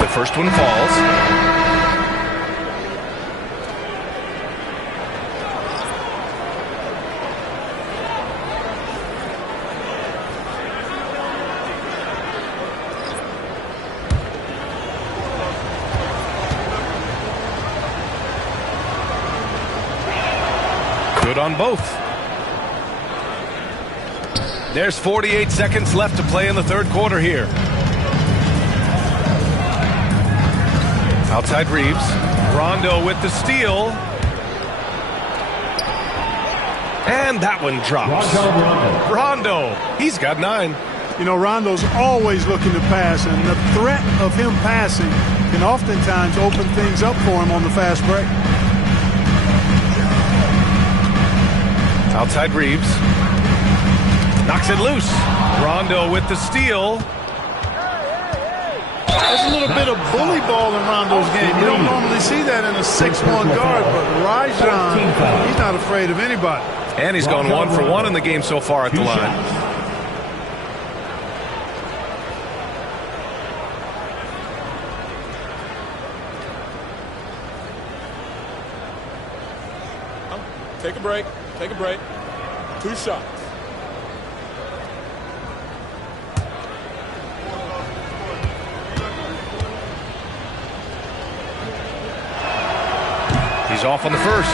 The first one falls. Good on both. There's 48 seconds left to play in the 3rd quarter here. Outside Reeves. Rondo with the steal. And that one drops. Rondo. He's got 9. You know, Rondo's always looking to pass, and the threat of him passing can oftentimes open things up for him on the fast break. Outside Reeves. Knocks it loose. Rondo with the steal. There's a little bit of bully ball in Rondo's game. You don't normally see that in a 6'1" guard, but Rajon, he's not afraid of anybody. And he's gone 1 for 1 in the game so far at the line. Take a break. Take a break. 2 shots. He's off on the first.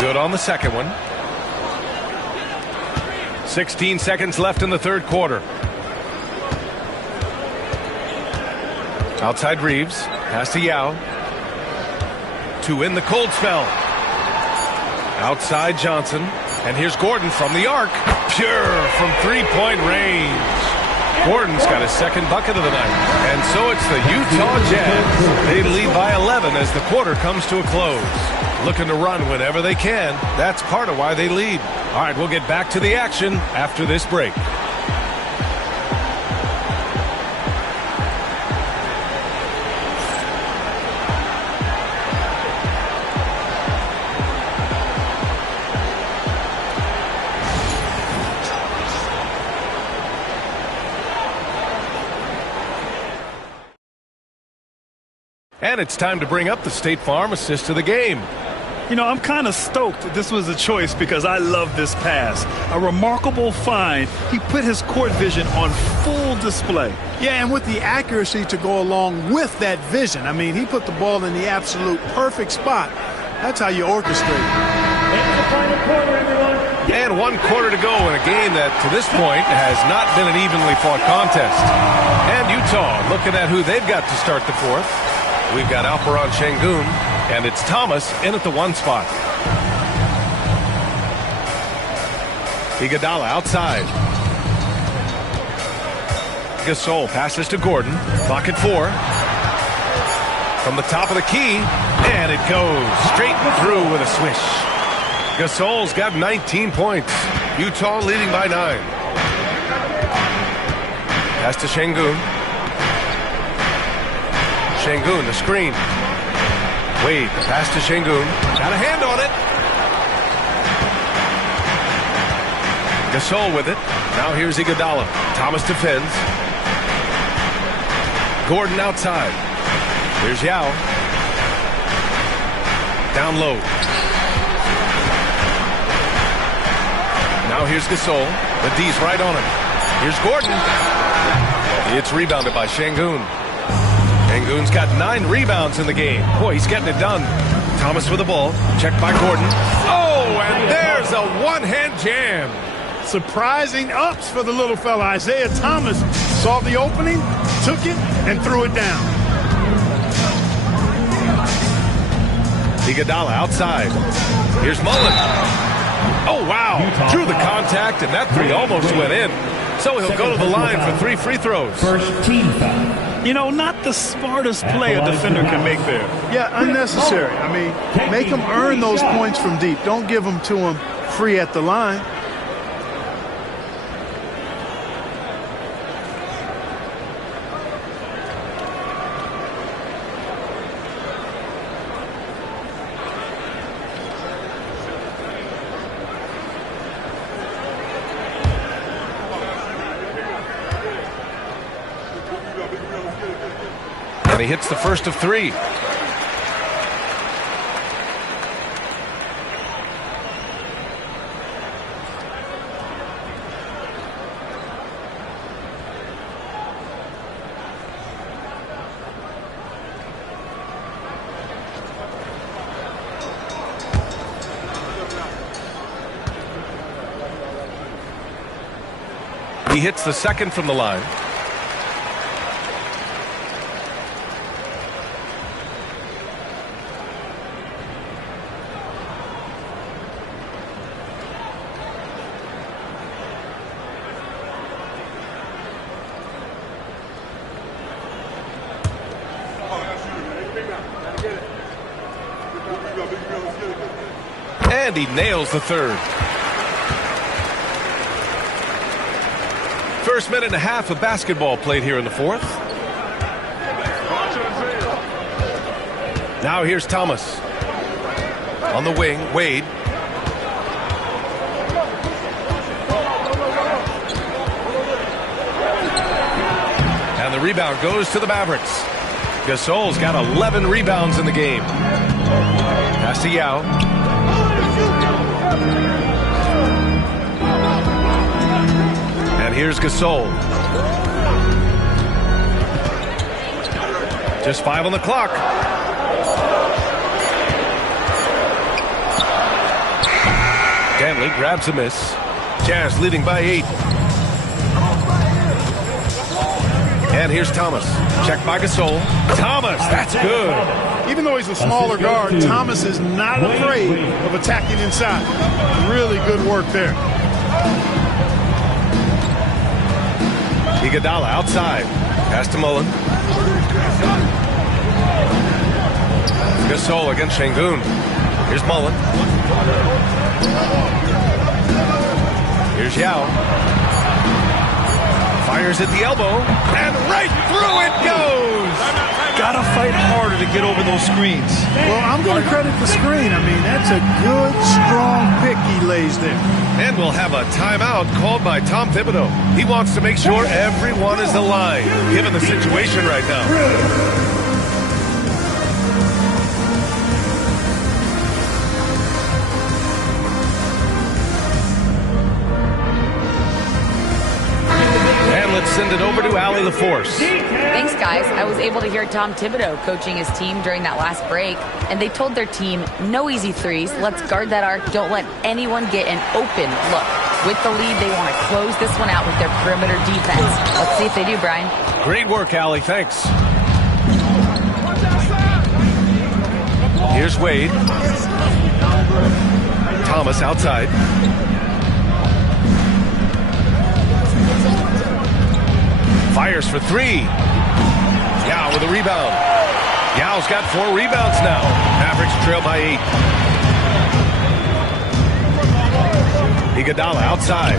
Good on the second one. 16 seconds left in the third quarter. Outside Reeves. Pass to Yao. To win the cold spell. Outside Johnson. And here's Gordon from the arc. Pure from three-point range. Gordon's got his second bucket of the night. And so it's the Utah Jazz. They lead by 11 as the quarter comes to a close. Looking to run whenever they can. That's part of why they lead. All right, we'll get back to the action after this break. And it's time to bring up the State Farm assist of the game. You know, I'm kind of stoked this was a choice because I love this pass. A remarkable find. He put his court vision on full display. Yeah, and with the accuracy to go along with that vision. I mean, he put the ball in the absolute perfect spot. That's how you orchestrate. It's the final quarter, everyone. And 1 quarter to go in a game that, to this point, has not been an evenly fought contest. And Utah looking at who they've got to start the fourth. We've got Alperon Şengün, and it's Thomas in at the 1 spot. Iguodala outside. Gasol passes to Gordon. Clock at 4. From the top of the key, and it goes straight through with a swish. Gasol's got 19 points. Utah leading by 9. Pass to Şengün. Şengün, the screen. Wade, pass to Şengün. Got a hand on it. Gasol with it. Now here's Iguodala. Thomas defends. Gordon outside. Here's Yao. Down low. Now here's Gasol. The D's right on him. Here's Gordon. It's rebounded by Şengün. Şengün's got 9 rebounds in the game. Boy, he's getting it done. Thomas with the ball. Checked by Gordon. Oh, and there's a one-hand jam. Surprising ups for the little fella. Isaiah Thomas saw the opening, took it, and threw it down. Iguodala outside. Here's Mullen. Oh, wow. Drew the contact, and that 3 almost went in. So he'll go to the line for 3 free throws. First team foul. You know, not the smartest play a defender can make there. Yeah, unnecessary. I mean, make him earn those points from deep. Don't give them to him free at the line. And he hits the first of 3. He hits the second from the line. And he nails the third. First minute and a half of basketball played here in the fourth. Now here's Thomas. On the wing, Wade. And the rebound goes to the Mavericks. Gasol's got 11 rebounds in the game. Pass to Yao. And here's Gasol. Just 5 on the clock. Danley grabs a miss. Jazz leading by 8. And here's Thomas. Checked by Gasol. Thomas, that's good. Even though he's a smaller guard, Thomas is not afraid of attacking inside. Really good work there. Iguodala outside. Pass to Mullen. Gasol against Şengün. Here's Mullen. Here's Yao. Fires at the elbow, and right through it goes. Gotta fight harder to get over those screens. Well, I'm going to credit the screen. I mean, that's a good, strong pick he lays there. And we'll have a timeout called by Tom Thibodeau. He wants to make sure everyone is aligned, given the situation right now. Send it over to Allie LaForce. Thanks, guys. I was able to hear Tom Thibodeau coaching his team during that last break, and they told their team, no easy threes. Let's guard that arc. Don't let anyone get an open look. With the lead, they want to close this one out with their perimeter defense. Let's see if they do, Brian. Great work, Allie. Thanks. Here's Wade. Thomas outside. Fires for 3. Yao with a rebound. Yao's got 4 rebounds now. Mavericks trail by 8. Iguodala outside.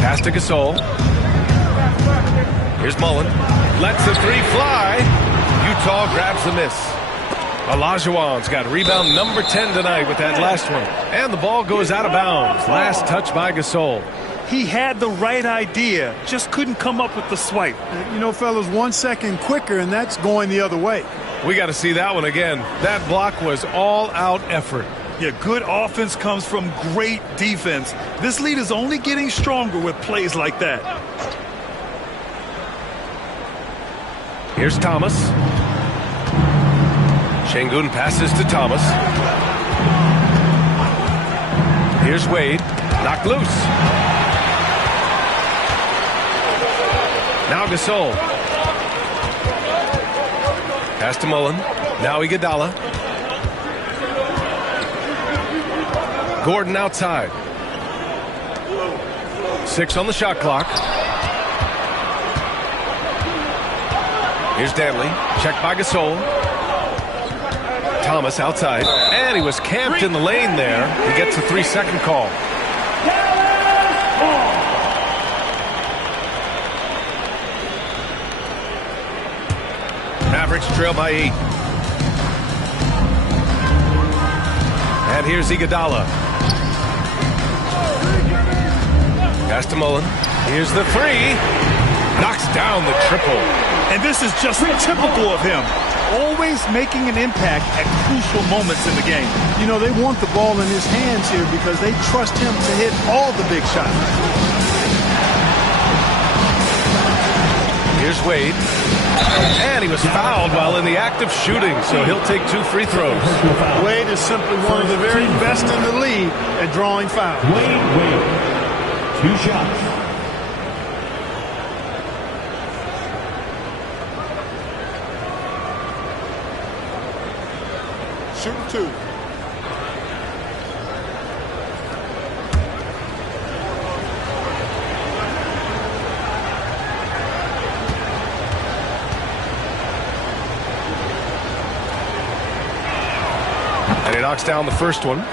Pass to Gasol. Here's Mullen. Lets the 3 fly. Utah grabs the miss. Olajuwon's got rebound number 10 tonight with that last one. And the ball goes out of bounds. Last touch by Gasol. He had the right idea, just couldn't come up with the swipe. You know, fellas, 1 second quicker, and that's going the other way. We got to see that one again. That block was all-out effort. Yeah, good offense comes from great defense. This lead is only getting stronger with plays like that. Here's Thomas. Şengün passes to Thomas. Here's Wade. Knocked loose. Now Gasol. Pass to Mullen. Now Iguodala. Gordon outside. 6 on the shot clock. Here's Danley. Checked by Gasol. Thomas outside, and he was camped in the lane there. He gets a 3-second call. Mavericks trail by 8. And here's Iguodala. Pass to Mullen. Here's the 3. Knocks down the triple. And this is just typical of him. Always making an impact at crucial moments in the game. You know, they want the ball in his hands here because they trust him to hit all the big shots. Here's Wade. And he was fouled while in the act of shooting, so he'll take 2 free throws. Wade is simply one of the very best in the league at drawing fouls. Wade. 2 shots. Shooting 2. he knocks down the first one.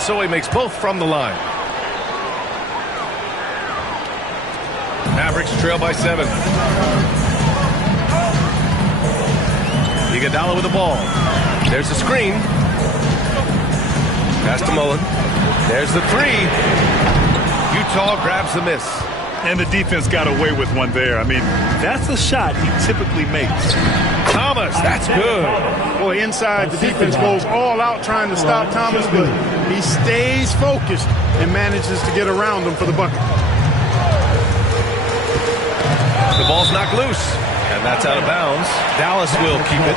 So he makes both from the line. Mavericks trail by 7. Iguodala with the ball. There's the screen. Pass to Mullen. There's the 3. Utah grabs the miss. And the defense got away with one there. I mean, that's a shot he typically makes. Thomas, that's good. Boy, inside, the defense goes all out trying to stop Thomas, but he stays focused and manages to get around him for the bucket. The ball's knocked loose, and that's out of bounds. Dallas will keep it.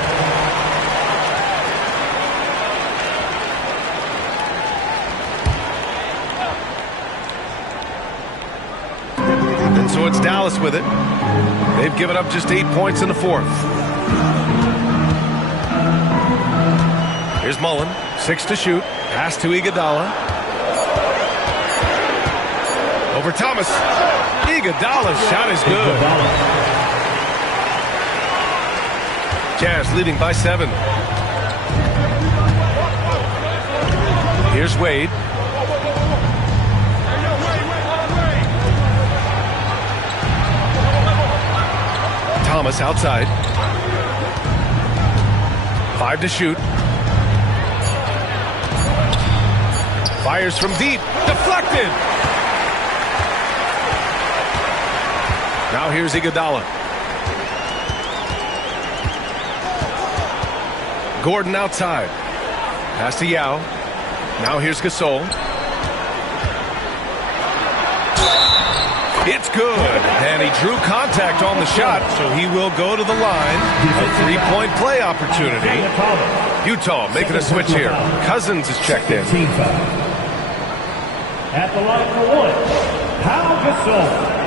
And so it's Dallas with it. They've given up just 8 points in the fourth. Here's Mullen, 6 to shoot. Pass to Iguodala. Over Thomas. Iguodala's shot is good. Jazz leading by 7. Here's Wade. Thomas outside. 5 to shoot. Fires from deep. Deflected. Now here's Iguodala. Gordon outside. Pass to Yao. Now here's Gasol. It's good. And he drew contact on the shot, so he will go to the line. A 3-point play opportunity. Utah making a switch here. Cousins is checked in. At the line for 1, Pau Gasol.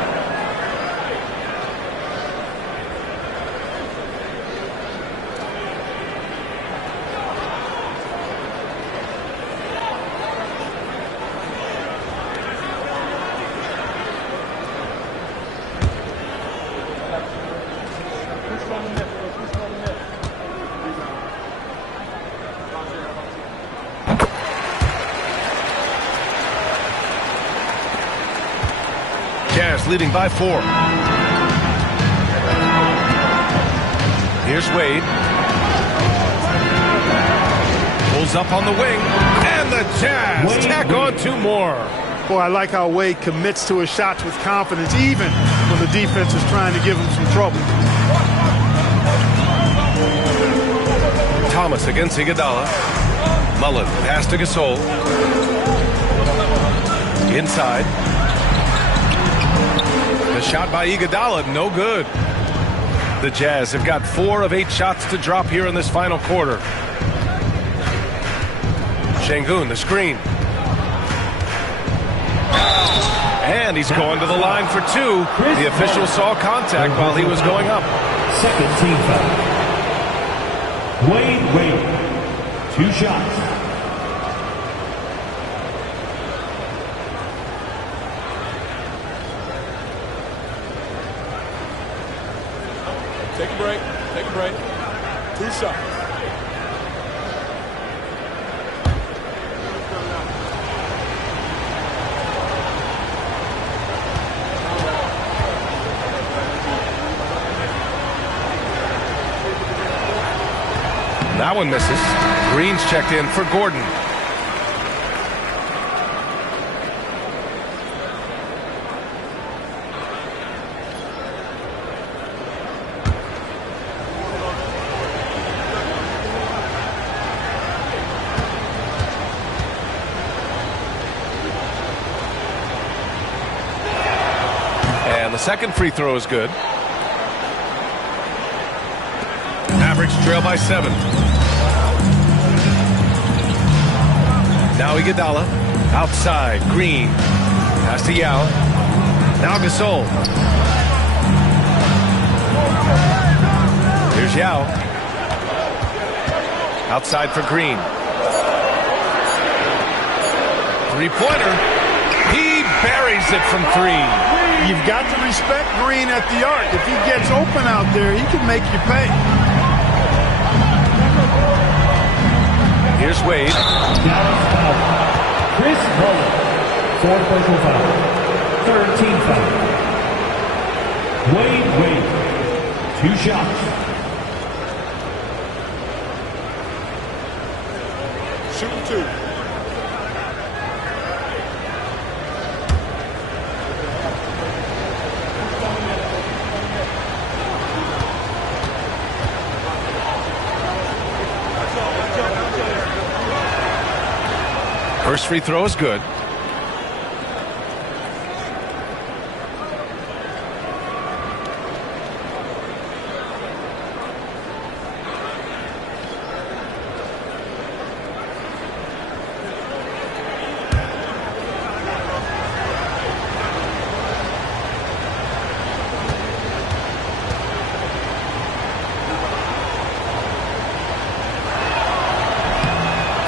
Leading by 4. Here's Wade. Pulls up on the wing. And the Jazz tack on 2 more. Boy, I like how Wade commits to his shots with confidence, even when the defense is trying to give him some trouble. Thomas against Iguodala. Mullen, pass to Gasol. Inside. The shot by Iguodala, no good. The Jazz have got 4 of 8 shots to drop here in this final quarter. Şengün, the screen. And he's going to the line for 2. The official saw contact while he was going up. Second team foul. Wade, 2 shots. Take a break. Take a break. 2 shots. That one misses. Green's checked in for Gordon. The second free throw is good. Mavericks trail by 7. Now Iguodala outside. Green. Pass to Yao. Now Gasol. Here's Yao. Outside for Green. Three-pointer. He buries it from three. You've got to respect Green at the arc. If he gets open out there, he can make you pay. Here's Wade. Chris Mullin, 4th personal foul. 3rd team foul. Wade, 2 shots. Shoot 2. First free throw is good.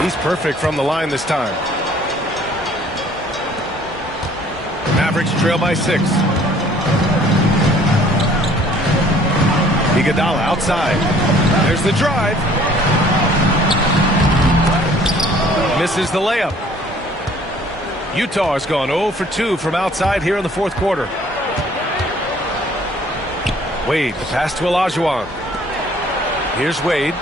He's perfect from the line this time. Mavericks trail by 6. Iguodala outside. There's the drive. Misses the layup. Utah has gone 0 for 2 from outside here in the 4th quarter. Wade, the pass to Olajuwon. Here's Wade.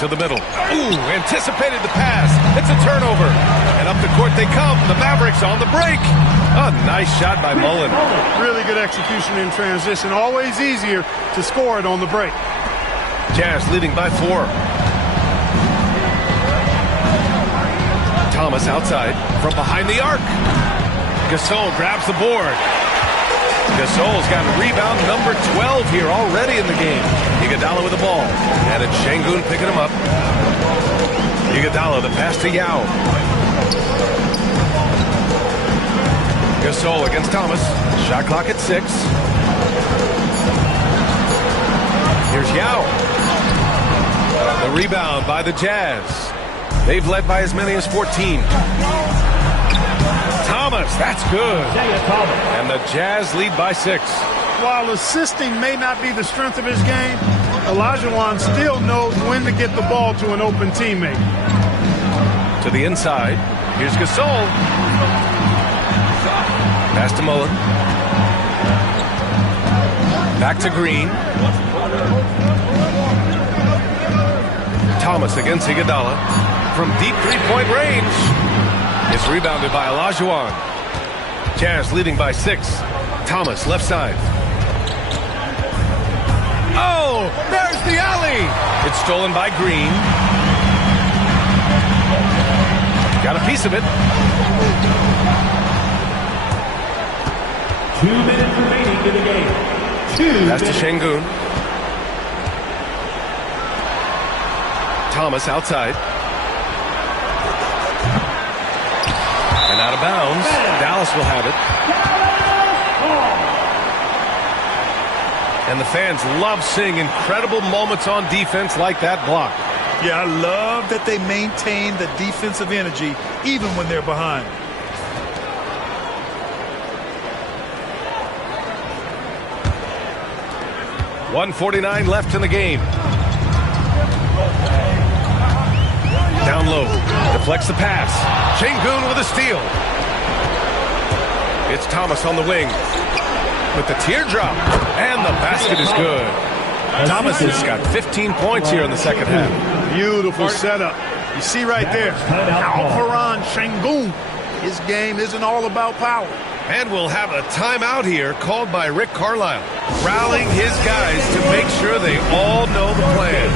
To the middle. Ooh, anticipated the pass. It's a turnover. And up the court they come. The Mavericks on the break. A nice shot by Mullin. Really good execution in transition. Always easier to score it on the break. Jazz leading by 4. Thomas outside from behind the arc. Gasol grabs the board. Gasol's got rebound number 12 here already in the game. Iguodala with the ball. And it's Şengün picking him up. Iguodala, the pass to Yao. Gasol against Thomas. Shot clock at 6. Here's Yao. The rebound by the Jazz. They've led by as many as 14. Thomas, that's good. And the Jazz lead by 6. While assisting may not be the strength of his game, Olajuwon still knows when to get the ball to an open teammate. To the inside. Here's Gasol. Pass to Mullin. Back to Green. Thomas against Iguodala. From deep three-point range. It's rebounded by Olajuwon. Jazz leading by 6. Thomas, left side. Oh, there's the alley. It's stolen by Green. Got a piece of it. 2 minutes remaining in the game. Pass to Şengün. Thomas outside. And out of bounds. Dallas will have it. And the fans love seeing incredible moments on defense like that block. Yeah, I love that they maintain the defensive energy even when they're behind. .149 left in the game. Down low. Deflects the pass. Şengün with a steal. It's Thomas on the wing. With the teardrop. And the basket is good. Thomas has got 15 points here in the second half. Beautiful setup. You see right there. Alperen Şengün. His game isn't all about power. And we'll have a timeout here called by Rick Carlisle, rallying his guys to make sure they all know the plan.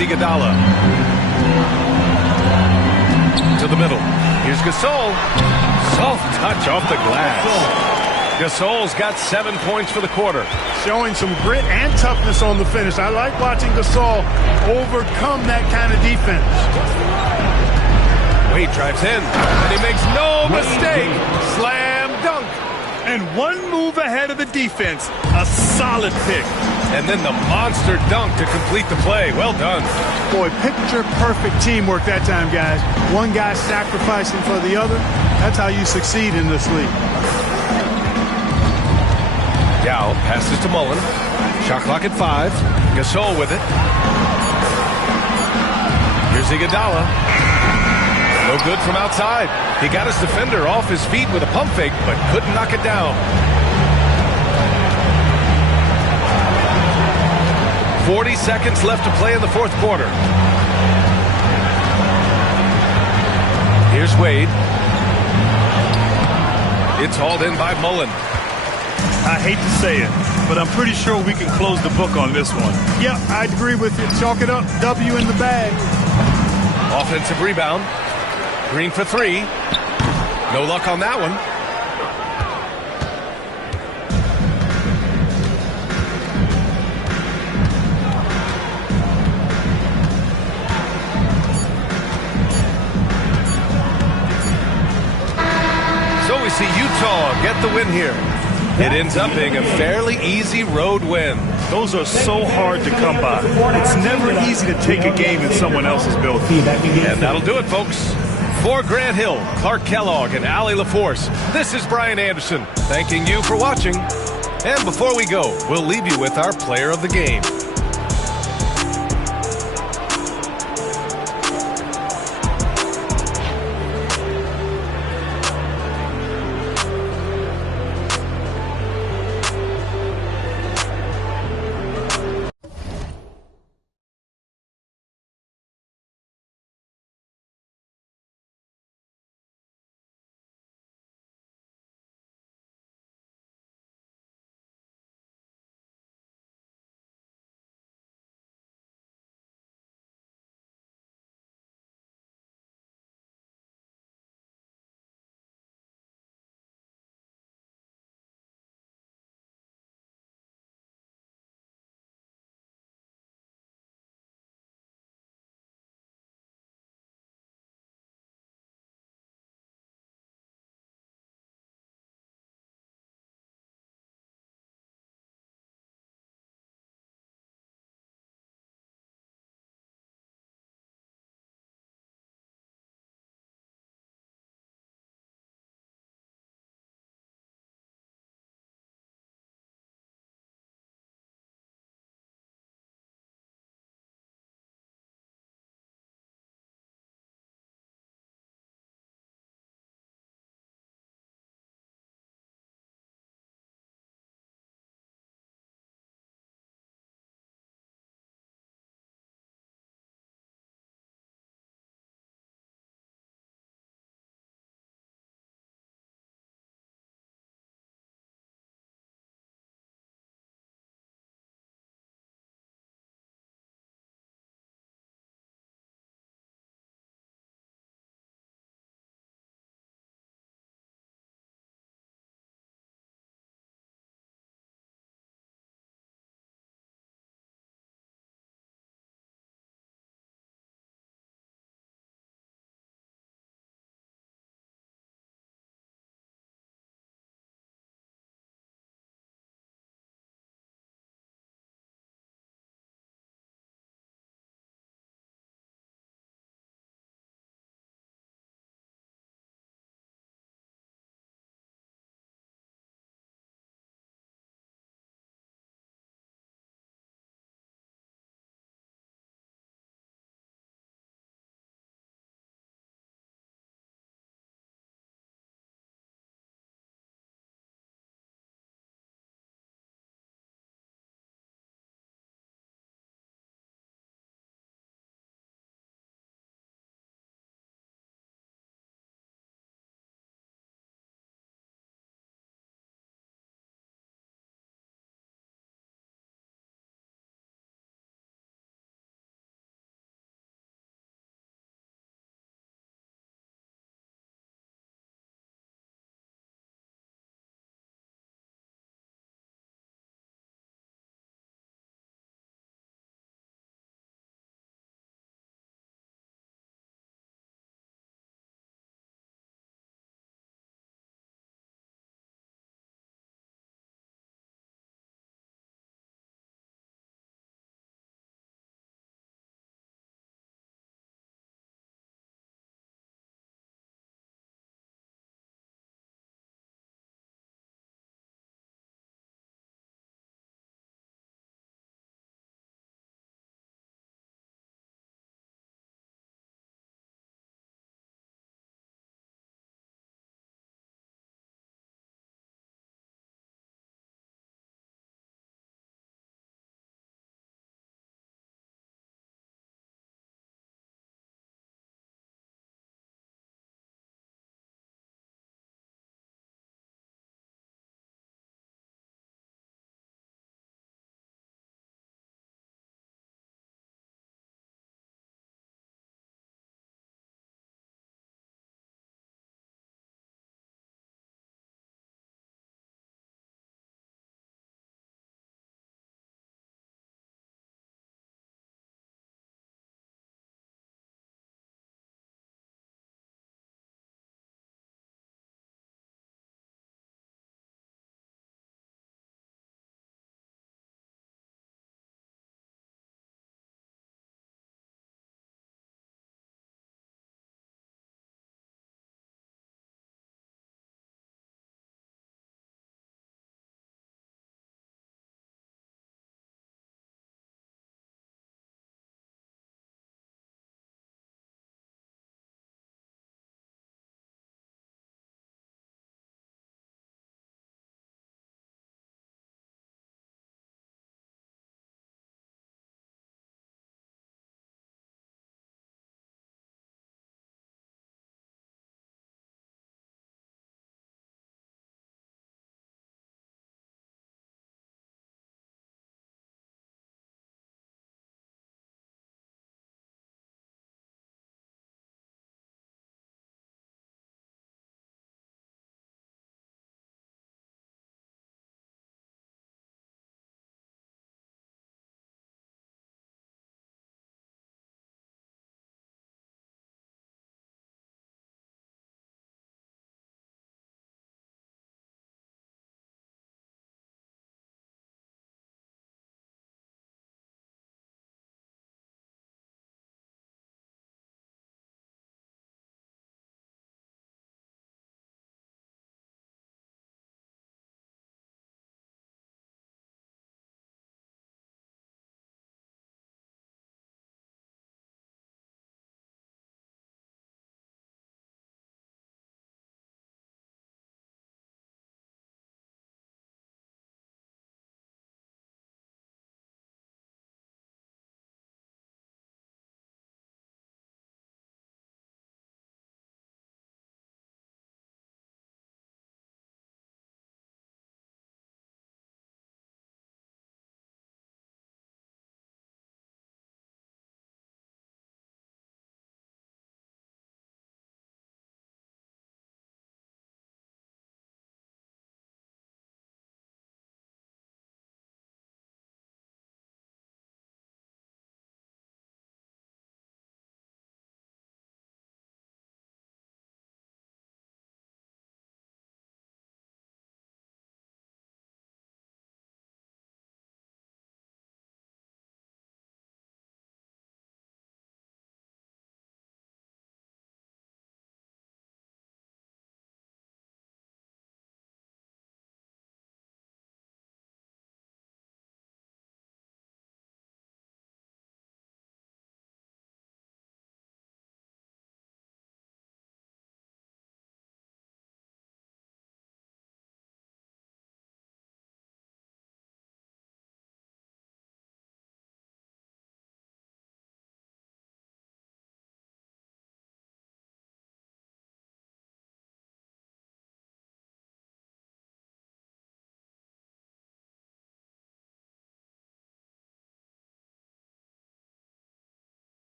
Iguodala. To the middle. Here's Gasol. Soft touch off the glass. Gasol's got 7 points for the quarter. Showing some grit and toughness on the finish. I like watching Gasol overcome that kind of defense. Wade drives in, and he makes no mistake. Slam dunk. And one move ahead of the defense. A solid pick. And then the monster dunk to complete the play. Well done. Boy, picture-perfect teamwork that time, guys. One guy sacrificing for the other. That's how you succeed in this league. Yao passes to Mullen. Shot clock at 5. Gasol with it. Here's Iguodala. No good from outside. He got his defender off his feet with a pump fake, but couldn't knock it down. 40 seconds left to play in the fourth quarter. Here's Wade. It's hauled in by Mullen. I hate to say it, but I'm pretty sure we can close the book on this one. Yeah, I'd agree with you. Chalk it up. W in the bag. Offensive rebound. Green for 3. No luck on that one. So we see Utah get the win here. It ends up being a fairly easy road win. Those are so hard to come by. It's never easy to take a game in someone else's building. And that'll do it, folks. For Grant Hill, Clark Kellogg, and Allie LaForce, this is Brian Anderson, thanking you for watching. And before we go, we'll leave you with our player of the game.